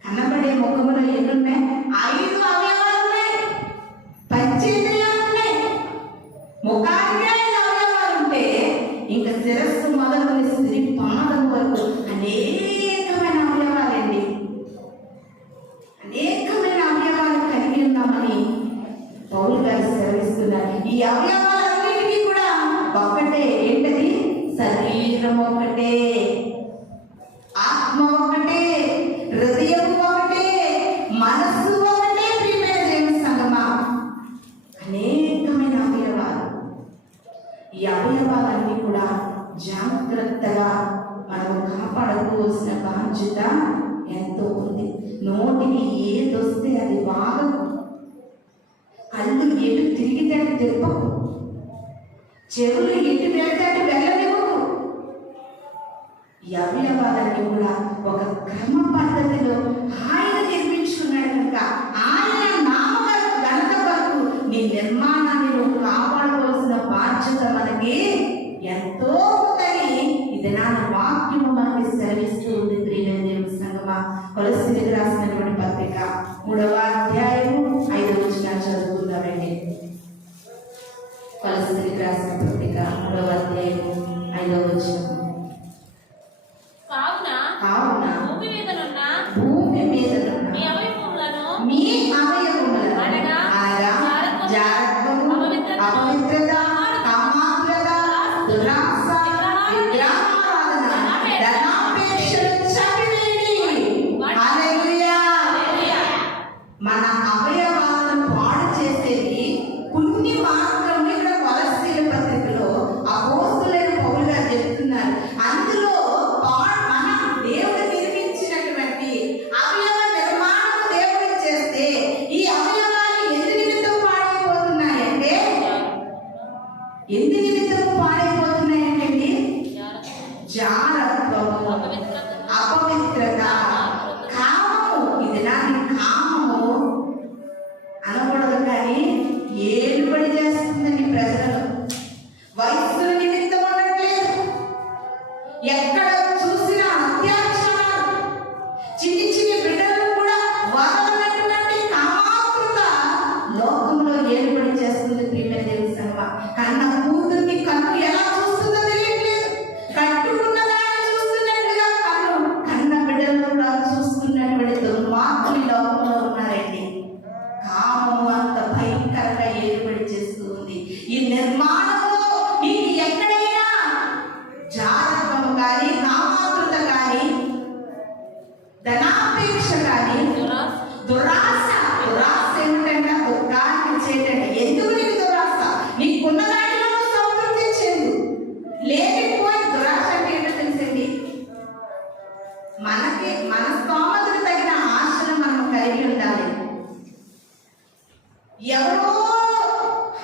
కనబడే ముఖములో ఎన్ని ఉన్నాయి? 5 అవయవాలు ఉన్నాయి. పంచేంద్రియాలు ఉన్నాయి. ముఖానికే 5 అవయవాలు ఉంటే ఇంకా శిరస్సు మొదలుకొని స్త్రీ పాదం వరకు అనేకమైన అవయవాలండి. అనేకమైన అవయవాలు కలిగి ఉన్నామని పౌలు గారు సెలవిస్తున్నారు. ఈ అవయవాలన్నిటికీ కూడా ఒక్కటే. ఏంటది? శరీరం ఒకటే, ఆత్మ ఒకటే, హృదయం ఒకటే, మనస్సు ఒకటే. ప్రియమైన దేవుని సంగమా, అనేకమైన అవయవాలు. ఈ అవయవాలన్నీ కూడా జాగ్రత్తగా మనం కాపాడుకోవాల్సిన బాధ్యత ఎంతో ఉంది. నోటికి ఏది వస్తే అది వాగకు, కళ్ళు ఎటు తిరిగితే తిప్పకు, చెవులు ఎటు వెళ్తే వెళ్ళనివ్వకు. ఈ అవయవాలన్నీ కూడా ఒక క్రమ పద్ధతిలో ఆయన నిర్మించుకున్నాడు కనుక ఆయన నామ ఘనత వరకు నీ నిర్మాణాన్ని నువ్వు కాపాడుకోవాల్సిన బాధ్యత మనకి ఎంతో ఉందని ఇది నా వాక్యము మనకి సెలవిస్తూ ఉంది. ప్రియమైన దేవుని సంగమా, కొలస్సీయులకు రాసినటువంటి పత్రిక 3వ అధ్యాయం 3వ అధ్యాయం 5వ వచనం. కావున భూమి మీదనున్న మీ అవయవములను అనగా జారత్వము, అపవిత్రత, కామాతురత, దురాశ, విగ్రహారాధన, ధనాపేక్షను చంపివేయుడి. హల్లెలూయా. మన అవయవాలను పాడు చేసేది కొన్ని మాత్రమే. ఇక్కడ కొలస్సీల పత్రికలో అపోస్తలుడైన పౌలు గారు చెప్తున్నారు. అందులో మన దేవుడు నిర్మించినటువంటి అవయవ నిర్మాణం దేవుడు చేస్తే ఈ అవయవాలు ఎందు నిమిత్తం పాడైపోతున్నాయంటే జారత్వము, అపవిత్రత, కామము. ఇది నాని కామము అనకూడదు, కానీ ఏలుబడి చేస్తుందని ప్రజలను. వయస్సుల నిమిత్తం ఉండట్లేదు, ఎక్కడ చూసినా అత్యాచారాలు, చిన్ని చిన్ని బిడ్డలు కూడా వదలనటువంటి కామాతృత లోకంలో ఏలుబడి చేస్తుంది. ప్రియమైన దేవుని సంగమా, కన్న కూతుర్ని కన్ను ఎలా చూస్తుందో తెలియట్లేదు. కట్టుకున్న దాన్ని చూస్తున్నట్టుగా కన్న బిడ్డలు కూడా చూస్తున్నటువంటి దుర్మార్గులు ఈ లోకంలో ఉన్నారండి. కామము అంత భయంకరంగా ఏలుబడి చేస్తూ ఉంది. ఈ నిర్మాణంలో నీకు ఎక్కడైనా జారత్వము కానీ, కామాతృత కానీ, ధనాపేక్ష కానీ, దురాశ ఏమిటంటే దుఃఖాన్ని ఇచ్చేటండి. ఎందుకు నీకు దురాశ? నీకున్న దాంట్లో సంతృప్తి చెందు. లేకపోయి దురాశ అంటే ఏంటో తెలుసండి, మనకి మన స్తోమతకు తగిన ఆశను మనం కలిగి ఉండాలి. ఎవరో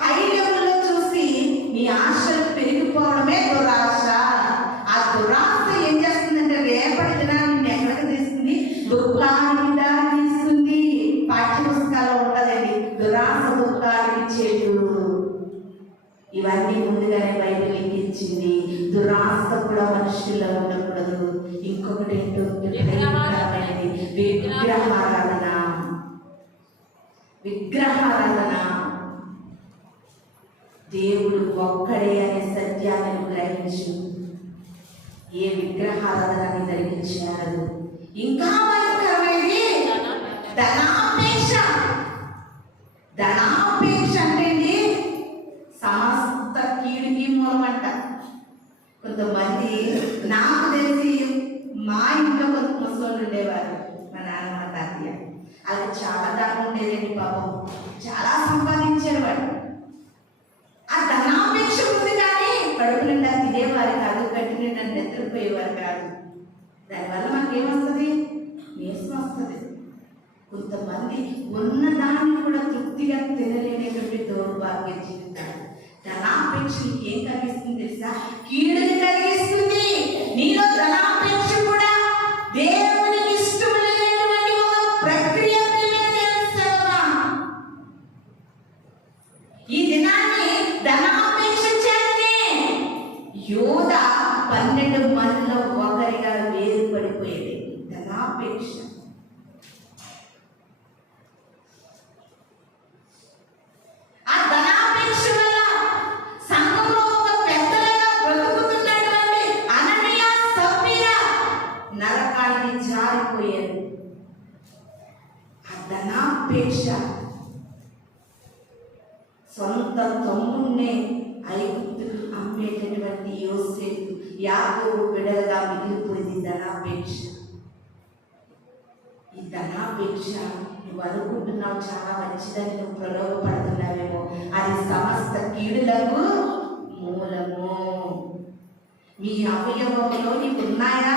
హై లెవెల్లో చూసి నీ ఆశలు పెరిగిపోవడమే దురాశ. ఆ దురాశ ఏం చేస్తుందంటే రేపటి దినాన్ని నిన్ను ఎక్కడికి తీస్తుంది? దుఃఖానికి దారితీస్తుంది. పాఠ్య పుస్తకాల్లో ఉంటుందండి, దురాశ దుఃఖానికి చెడు. ఇవన్నీ ముందుగానే బైబిల్ లిఖించింది. దురాశ కూడా మనుషుల్లో ఉండకూడదు. ఇంకొకటి ఏంటో భయంకరమైనది విగ్రహారాధన. దేవుడు ఒక్కడే అనే సత్యాన్ని గ్రహించు. ఏ విగ్రహారాధనని ధరించారు. ఇంకా భయంకరమైనది ధనాపేక్ష. ధనాపేక్ష అంటే సమస్త కీడుకి మూలమంట. కొంతమంది నాకు తెలిసి మా ఇంట్లో కొంత ముసలు ఉండేవారు, మా నాన్న మా తాతయ్య. అది చాలా దాకా ఉండేదండి. పాపం చాలా సంపాదించారు వాడు. ఆ ధనాపేక్ష ఉంది, కానీ కడుపు నిండా తినేవారు కాదు, కట్టి నిండా నిద్రపోయేవారు కాదు. దానివల్ల మాకేమొస్తుంది? నీరసం వస్తుంది. కొంతమంది ఉన్నదాన్ని కూడా తృప్తిగా తినలేనటువంటి దౌర్భాగ్య జీవితాలు. ధనాపేక్ష ఏం కలిగిస్తుంది తెలుసా? కీడుని కలిగిస్తుంది. నీలో ధనాపేక్ష కూడా దేవునికి ఇష్టం లేనటువంటి ఒక ప్రక్రియ. ఈ దినాన్ని ధనాపేక్ష చేస్తే యోధ 12 మందిలో ఒకరిగా వేరుపడిపోయేది. ధనాపేక్ష. ఆ ధనాపేక్ష వల్ల సంఘంలో ఒక పెద్దలుగా బ్రతుకుతున్నటువంటి అననీయ సఫీరా నరకానికి జారిపోయారు. ఆ ధనాపేక్ష సొంత తమ్ముణ్ణే ఐగుప్తుకు అమ్మేటటువంటి యోసేపు, యాకోబు బిడ్డలుగా మిగిలిపోయింది ధనాపేక్ష. ఈ ధనాపేక్ష నువ్వు అనుకుంటున్నావు చాలా మంచిదని నువ్వు ప్రలోభపడుతున్నావేమో. అది సమస్త కీడులకు మూలము. మీ అవయవంలో నీకు ఉన్నాయా?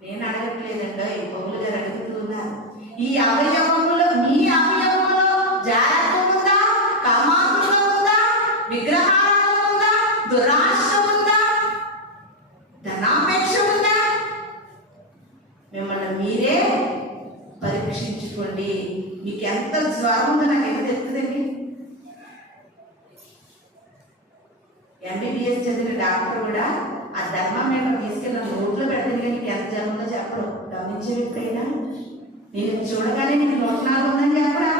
నేను అడగట్లేదండి, ఈ పౌలు గారు అడుగుతున్నారు. ఈ అవయవంలో, మీ అవయవంలో జాగ్రత్త ఉందా? కామాతురత ఉందా? విగ్రహారాధన ఉందా? దురాశ ఉందా? ధనాపేక్ష ఉందా? మిమ్మల్ని మీరే పరీక్షించుకోండి. మీకు ఎంత జ్వరం ఉందో నాకు ఎంత తెలుస్తుందండి. MBBS చదివిన డాక్టర్ కూడా ఆ థర్మామీటర్ తీసుకెళ్ళి నోట్లో పెడతాను, కానీ నీకు ఎంత జ్వరం ఉందో చెప్పరు. గమనించే ఎప్పుడైనా నేను చూడగానే నీకు 104 ఉందని చెప్పరా,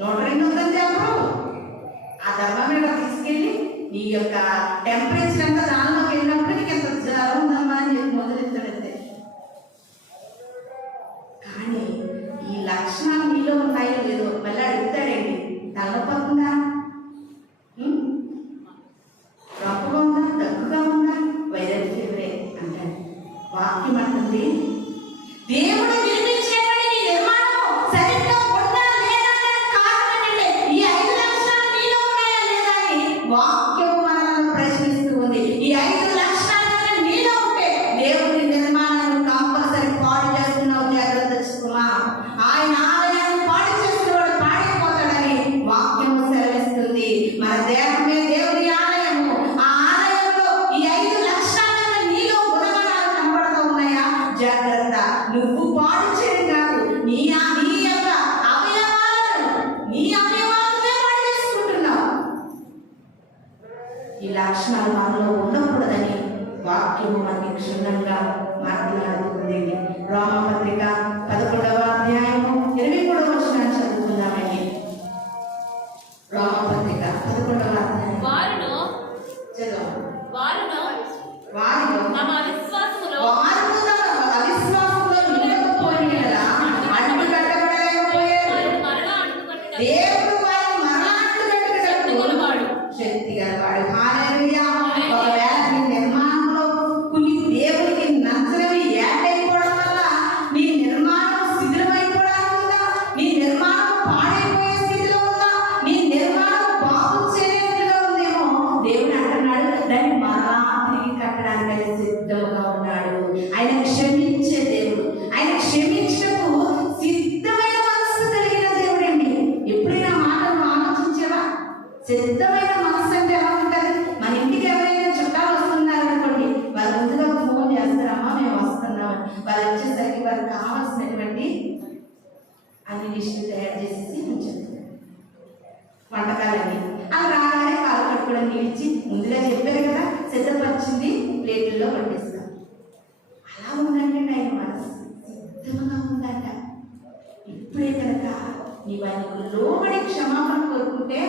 102 ఉందని చెప్పరు. ఆ థర్మామీటర్ తీసుకెళ్ళి ఈ లక్షణాలు నీలో ఉన్నాయో లేదో మళ్ళీ అడుగుతాడండి. తలపకుండా రొప్పగా ఉందా, తక్కువగా ఉందా, వైరల్ ఫీవరే అంటాడు. వాక్యం అంటుంది దేవుడు నిర్మించేవాడి నీ నిర్మాణం సరిగ్గా ఉందా లేదా అనే కారణం ఏంటంటే ఈ 5 లక్షణాలు నీలో ఉన్నాయా లేదా అని వాక్యం మనల్ని ప్రశ్నిస్తూ ఉంది. ఈ 5 లక్షణాలు నీలో ఉంటే దేవుడి నిర్మాణాన్ని కంపల్సరీ పాడు చేస్తున్నావు, జాగ్రత్త చేసుకోమా. ఆయన ఆలయాన్ని పాడు చేస్తున్నవాడు పాడైపోతాడని వాక్యం సెలవిస్తుంది. మన దేహమే దేవుడి ఆలయము. ఆ ఆలయంలో ఈ 5 లక్షణాలను నీలో గుణగణాలు కనబడుతూ ఉన్నాయా? జాగ్రత్త. నువ్వు పాడు చేయడం కాదు, నీ యొక్క అవయవాలనే పాడు చేసుకుంటున్నావు. ఈ లక్షణాలు మనలో ఉండకూడదని వాక్యము మనకి క్షుణ్ణంగా మాట్లాడుతుంది. రోమపత్రిక 11వ అధ్యాయము 23వ వచనం చదువుకుందామండి. రోమపత్రిక 11వ అధ్యాయం. వారును తమ అవిశ్వాసములో నిలవకపోయినలా అంటుకట్టబడలేకపోయారు. మరలా అంటుకట్టడం దేవుడు వారిని మరలా అంటుకట్టుటకు శక్తి గలవాడు. హల్లెలూయా. ఒకవేళ నీ నిర్మాణంలో కొన్ని దేవుడికి నచ్చనివి ఏకైపోవడం వల్ల నీ నిర్మాణం శిథిలమైపోవడానికి ఉందా, నీ నిర్మాణం పాడైపోయే స్థితిలో ఉందా, నీ నిర్మాణం బాగు చేయలేనిదిగా ఉందేమో దేవుడు అంటున్నాడు దాన్ని మరలా తిరిగి కట్టడానికి సిద్ధంగా ఉన్నాడు. ఆయన క్షమించే దేవుడు. ఆయన క్షమించటకు సిద్ధమైన మనసు కలిగిన దేవుడండి. ఎప్పుడైనా మాటలు ఆలోచించావా? సిద్ధమైన మనసు అంటే ఎలా ఉంటుంది? మన ఇంటికి ఎవరైనా చుట్టాలు వస్తున్నారు అనుకోండి, వాళ్ళు ముందుగా ఫోన్ చేస్తారమ్మా మేము వస్తున్నామని. వాళ్ళు వచ్చేసరికి వాళ్ళకి కావాల్సినటువంటి అన్ని లిస్టులు తయారు చేసేసి ఉంచారు వంటకాలన్నీ. అలా రాగానే కాలు కట్టుకోవడం నిలిచి ముందుగా చెప్పారు కదా, సిద్ధపరిచింది ప్లేట్లలో పట్టిస్తాం. అలా ఉందంటే ఆయన మనసు సిద్ధంగా ఉందంట. ఇప్పుడే కనుక నీవు ఆయనకు లోబడి క్షమాపణ కోరుకుంటే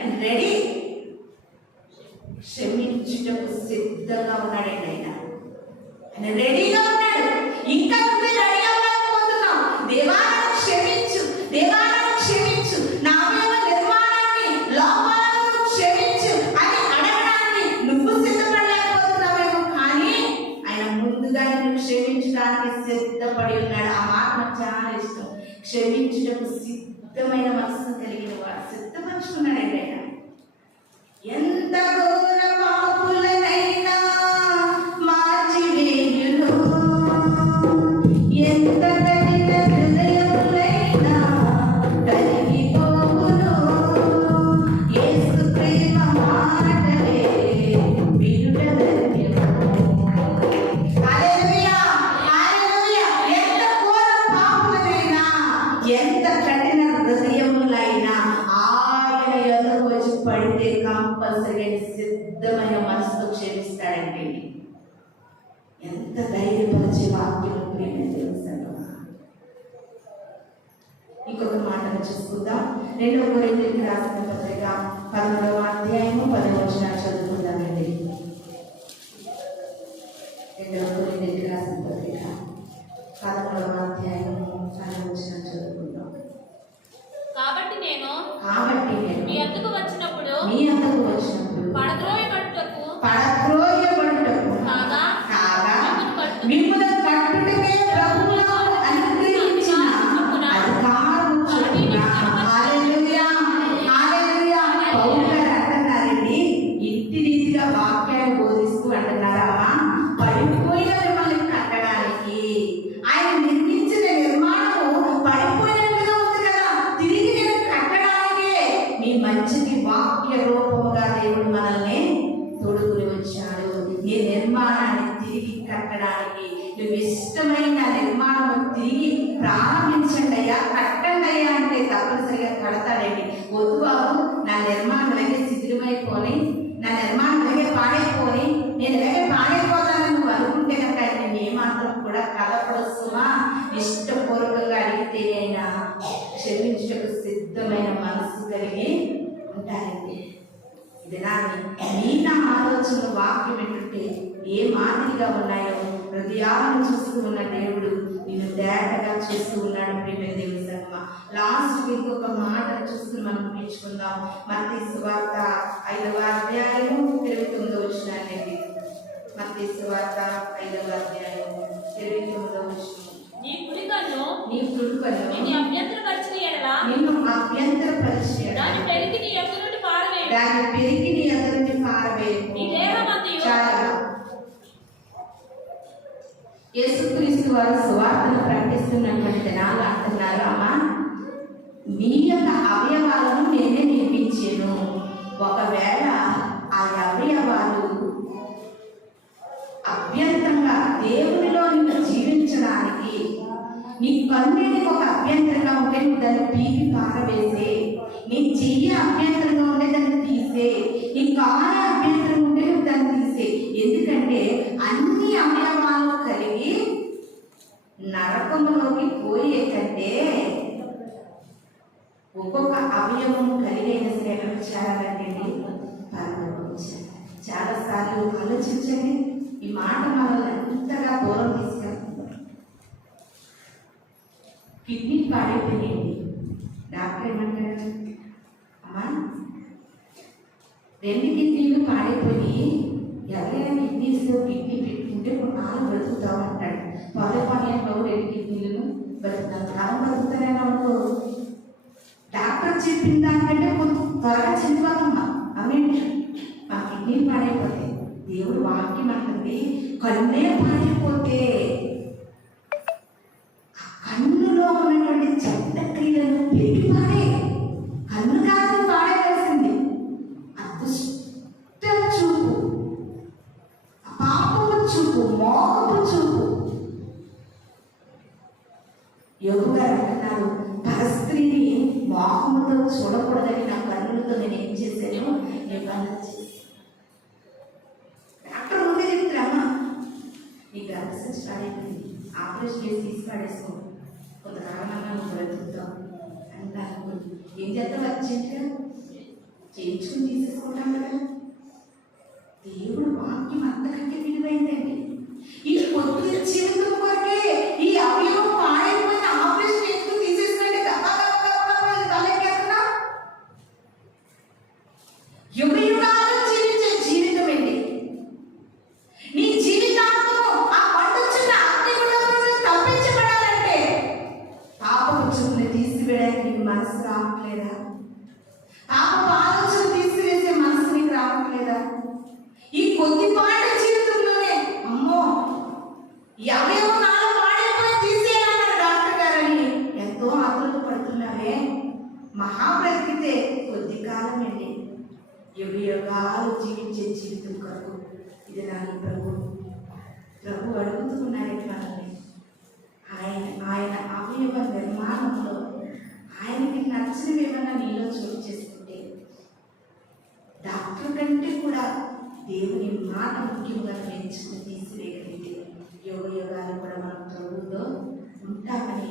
అండ్ రెడీ, క్షమించుటకు సిద్ధంగా ఉన్నాడండి ఆయన. ఆయన రెడీగా ఉన్నాడు. ఇంకా నువ్వే రెడీ అవ్వలేకపోతున్నావు. దేవా నన్ను క్షమించు, దేవా నన్ను క్షమించు, నా అవయవ నిర్మాణాన్ని లోపాలను క్షమించు అని అడగడానికి నువ్వు సిద్ధపడలేకపోతున్నావేమో. కానీ ఆయన ముందుగా నిన్ను క్షమించడానికి సిద్ధపడి ఉన్నాడు. ఆ మాట నాకు చాలా ఇష్టం. క్షమించుటకు సిద్ధమైన మనసు కలిగిన వాడు సిద్ధపరచుకున్నాడండి ఆయన. ఎంత ఘోర పాపులనైనా మార్చివేయును, ఎంత కఠిన హృదయములైనా కరిగిపోవును. యేసు ప్రేమ మాటలే వినుట ధన్యము. హల్లెలూయా, హల్లెలూయా. ఎంత ఘోర పాపులనైనా, ఎంత కఠిన హృదయములైనా ఆయన ఎదురుకు వచ్చి పడితే కంపల్సరీ సిద్ధమైన మనసుతో క్షమిస్తాడండి. ఎంత ధైర్యపరిచే వాక్యం తెలుసా? ఇంకొక మాటను చూసుకుందాం. 2వ కొరింథీయులకు రాసిన పత్రిక 11వ అధ్యాయము 10వ వచనం చదువుకుందామండి. 2వ కొరింథీయులకు రాసిన పత్రిక 11వ అధ్యాయము 10వ వచనం చదువుకుందాం. కాబట్టి నేను మీ వద్దకు వచ్చినప్పుడు పడద్రోయబడుటకు కాగా మిమ్ములను కట్టుటకే ప్రభువును అనుగ్రహించిన అధికారము చొప్పున. హల్లెలూయా, హల్లెలూయా. పౌలు గారు అంటున్నారండి, ఇంటి రీతిగా వాక్యాన్ని బోధిస్తూ అంటున్నారమ్మా, పడిపోయిన మిమ్మల్ని కట్టడానికి ఆయన నిర్మించిన నిర్మాణము పడిపోయినట్టుగా ఉంది కదా, తిరిగి నేను కట్టడానికే మీ మంచికి వాక్య రూపముగా దేవుడు మనల్ని తోడుకుని వచ్చాడు. నీ నిర్మాణాన్ని తిరిగి కట్టడానికి నువ్వు ఇష్టమైన నిర్మాణం తిరిగి ప్రారంభించండి అయ్యా, కట్టండి అయ్యా అంటే తప్పనిసరిగా కడతాడండి. వద్దు బాబు, నా నిర్మాణం ఇలాగే శిథిలమైపోని, నా నిర్మాణం ఇలాగే పాడైపోని, నేను ఇలాగే పాడైపోతానని నువ్వు అనుకుంటే కనుక నేను ఏమాత్రం కూడా కలపడొస్తుమా. ఇష్టపూర్వకంగా అడిగితే అయినా క్షమించటకు సిద్ధమైన మనసు కలిగి ఉంటారండి. ఇది నీ నా ఆలోచన వాక్యం ఏంటంటే ఏ మాదిరిగా ఉన్నాయో హృదయాలను చూస్తూ ఉన్న దేవుడు నేను డైరెక్ట్గా చూస్తూ ఉన్నాడు. ప్రియమైన దేవుని సంగమా, లాస్ట్ వీక్ ఒక మాట చూసుకుని మనం నేర్చుకుందాం. మత్తయి సువార్త 5వ అధ్యాయము 29వ వచనాన్ని. మత్తయి సువార్త 5వ అధ్యాయము 29వ వచనం. నీ కుడి కన్ను నిన్ను అభ్యంతరపరిచిన ఎడల దాన్ని పెరిగి నీ ఎదురు నుండి పారవేయు. నీ దేహమంతయు చాలా యేసుక్రీస్తు వారు సువార్తను ప్రకటిస్తున్నటువంటి దినాలు అంటున్నారు, అమ్మా నీ యొక్క అవయవాలను నేనే నిర్మించాను. ఒకవేళ ఆ అవయవాలు అభ్యంతరంగా దేవునిలో నిన్ను జీవించడానికి నీ కన్నుని ఒక అభ్యంతరంగా ఉంటే నువ్వు దాన్ని పీకి పారవేసే, నీ చెయ్యి అభ్యంతరంగా ఉంటే దాన్ని తీసే, నీ కాళ్ళ అభ్యంతరం ఉంటే నువ్వు దాన్ని తీసే. ఎందుకంటే అన్ని అవయవాలు కలిగి నరకంలోకి పోయే కంటే ఒక్కొక్క అవయవం కలిగైన సరే ఎక్కడికి చేరాలంటే పరలోకించాలి. చాలాసార్లు ఆలోచించండి, ఈ మాట మనల్ని ఎంతగా దూరం తీసుకెళ్తుంది. కిడ్నీ పాడైపోయింది, డాక్టర్ ఏమంటాడు, అమ్మా 2 కిడ్నీలు పాడైపోయి ఎవరైనా కిడ్నీ పెట్టుకుంటే నాలుగు బ్రతుకుతావు అంటాడు. పదే 2 కిడ్నీలను బ్రతుకుతాను, కాలం బ్రతుకుతానని అనుకో. డాక్టర్ చెప్పిన దానికంటే కొంచెం త్వరగా చనిపోతామా అవి మా కిడ్నీ పాడైపోతాయి. దేవుడు వాక్యం అంటుంది, కన్నే పాడైపోతే కన్నులో ఉన్నటువంటి చెడ్డ క్రియలను పెరిగి పాడే. కన్ను కాదు పాడేయాల్సింది, అదృష్ట చూపు, పాపపు చూపు, మోహపు చూపు. యోగు గారు అంటున్నారు, పరస్త్రీని మోహముతో చూడకూడదని నా కన్నులతో నేను ఏం చేశాను, నిబంధన చేశాను. డాక్టర్ ముందే చెప్తారమ్మా నీ గర్భసంచి పాడైపోయింది, ఆపరేషన్ చేసి తీసి పడేసుకో, కొంతకాలంగా నువ్వు బ్రతుకుతావు అంటారు. ఏం చేద్దాం, అర్జెంట్గా చేయించుకుని తీసేసుకుంటాం కదా. దేవుడు వాక్యం అంతకంటే విలువైందండి. ఈ కొద్ది జీవితం కొరకే ఈ అవయవం పాడైపోయిన ఆపరేషన్ ఎందుకు తీసేసుకుంటే తలెక్కేస్తున్నా. యుగ యుగాలు జీవించే జీవితం ఏంటి? నీ జీవితాంతం ఆ పండుచున్న అగ్నిగుండంలో తప్పించబడాలంటే పాపపు చూపుని తీసివేయడానికి నీకు మనసు రావట్లేదా? పాపపు ఆలోచన తీసివేసే మనసు నీకు రావట్లేదా? ఈ కొద్దిపాటి జీవితంలోనే అమ్మో ఈ అవయవం నాలో పాడైపోయి తీసేయాలన్నారు డాక్టర్ గారని ఎంతో ఆతృత పడుతున్నారే. మహాబ్రతికితే కొద్ది కాలం అండి, యుగ యుగాలు జీవించే జీవితం కొరకు ఇది నాకు ప్రభు అడుగుతున్నాడు మనల్ని. ఆయన అవయవ నిర్మాణంలో ఆయనకి నచ్చినవి ఏమన్నా నీలో చోటు చేసుకుంటే, డాక్టర్ కంటే కూడా దేవుని మాట ముఖ్యంగా నేర్చుకుని తీసివేయగలిగితే యోగ యోగాలు కూడా మనం ప్రభువుతో ఉంటామని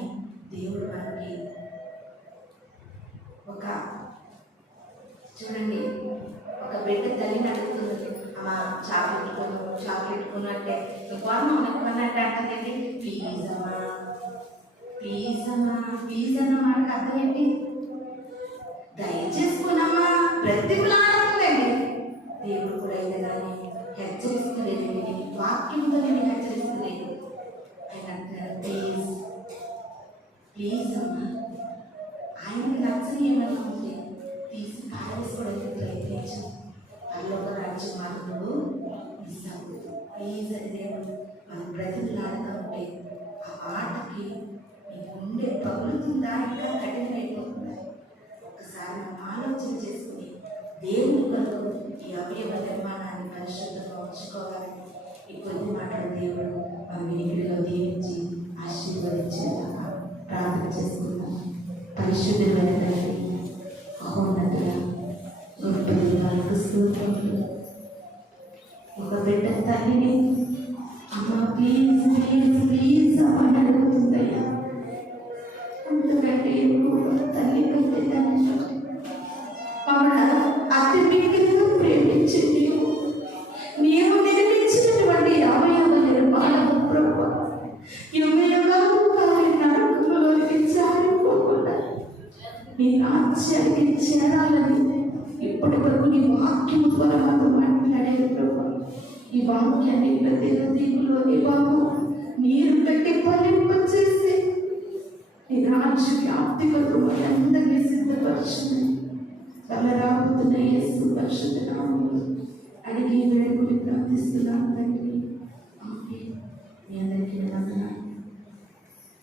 దేవుడు మనకి ఒక చూడండి, ఒక బిడ్డ తల్లిని అడుగుతుంది, అమ్మ చాక్లెట్ కొనంటే కొన్నట్టు అంటుందండి, ప్లీజ్ అన్న మాటకు అర్థం ఏంటి? దయచేసుకున్నమ్మా బ్రతికులాడుతుందండి. దేవుడు కూడా ఇలానే హెచ్చరిస్తలేదండి, వాక్యంతో నేను హెచ్చరిస్తలేదు. ఆయన అంటారు, ప్లీజ్ అమ్మా, ఆయనకి నచ్చని ఏమన్నా ఉంటే తీసి పారేసుకోవడానికి ప్రయత్నించు. పరలోక రాజ్యం మాటలు మిస్ అవ్వదు. ప్లీజ్ అని దేవుడు మనం బ్రతికులాడుతూ ఉంటే ఆ మాటకి నీ గుండె పగులుతుందా, ఇంకా కఠినమైపోతుందా? ఒకసారి ఆలోచన చేసుకుని దేవుని కొరకు ఈ అవయవ నిర్మాణాన్ని పరిశుద్ధంగా ఉంచుకోవాలి. ఈ కొద్ది మాటలు దేవుడు మన వినికిడిలో దీవించి ఆశీర్వదించేలాగా ప్రార్థన చేసుకుందాం. పరిశుద్ధమైన తండ్రి, మహోన్నతుల గొప్ప దేవాలకు స్తోత్రములు. ఒక బిడ్డ తల్లిని అమ్మ ప్లీజ్ అమ్మని అడుగుతుందయ్యా. ఎందుకంటే తల్లి కంటే తండ్రి అతి మిగిలిన ప్రేమించింది నీవు నిర్మించినటువంటి అవయవ నిర్మాణం ప్రభు యుగ యుగాలు ఇప్పటి వరకు నీ వాక్యము ద్వారా మాతో మాట్లాడారు ప్రభు. ఈ వాక్యాన్ని ప్రతి హృదయంలో నీ బాబు నీరు పెట్టి ఫలింపచేసి నీ రాజ్య వ్యాప్తి కొరకు మనందరినీ సిద్ధపరచండి. రాబోతున్న యేసు పరిశుద్ధ నామములో అడిగి వేడుకుని ప్రార్థిస్తున్నాను తండ్రి.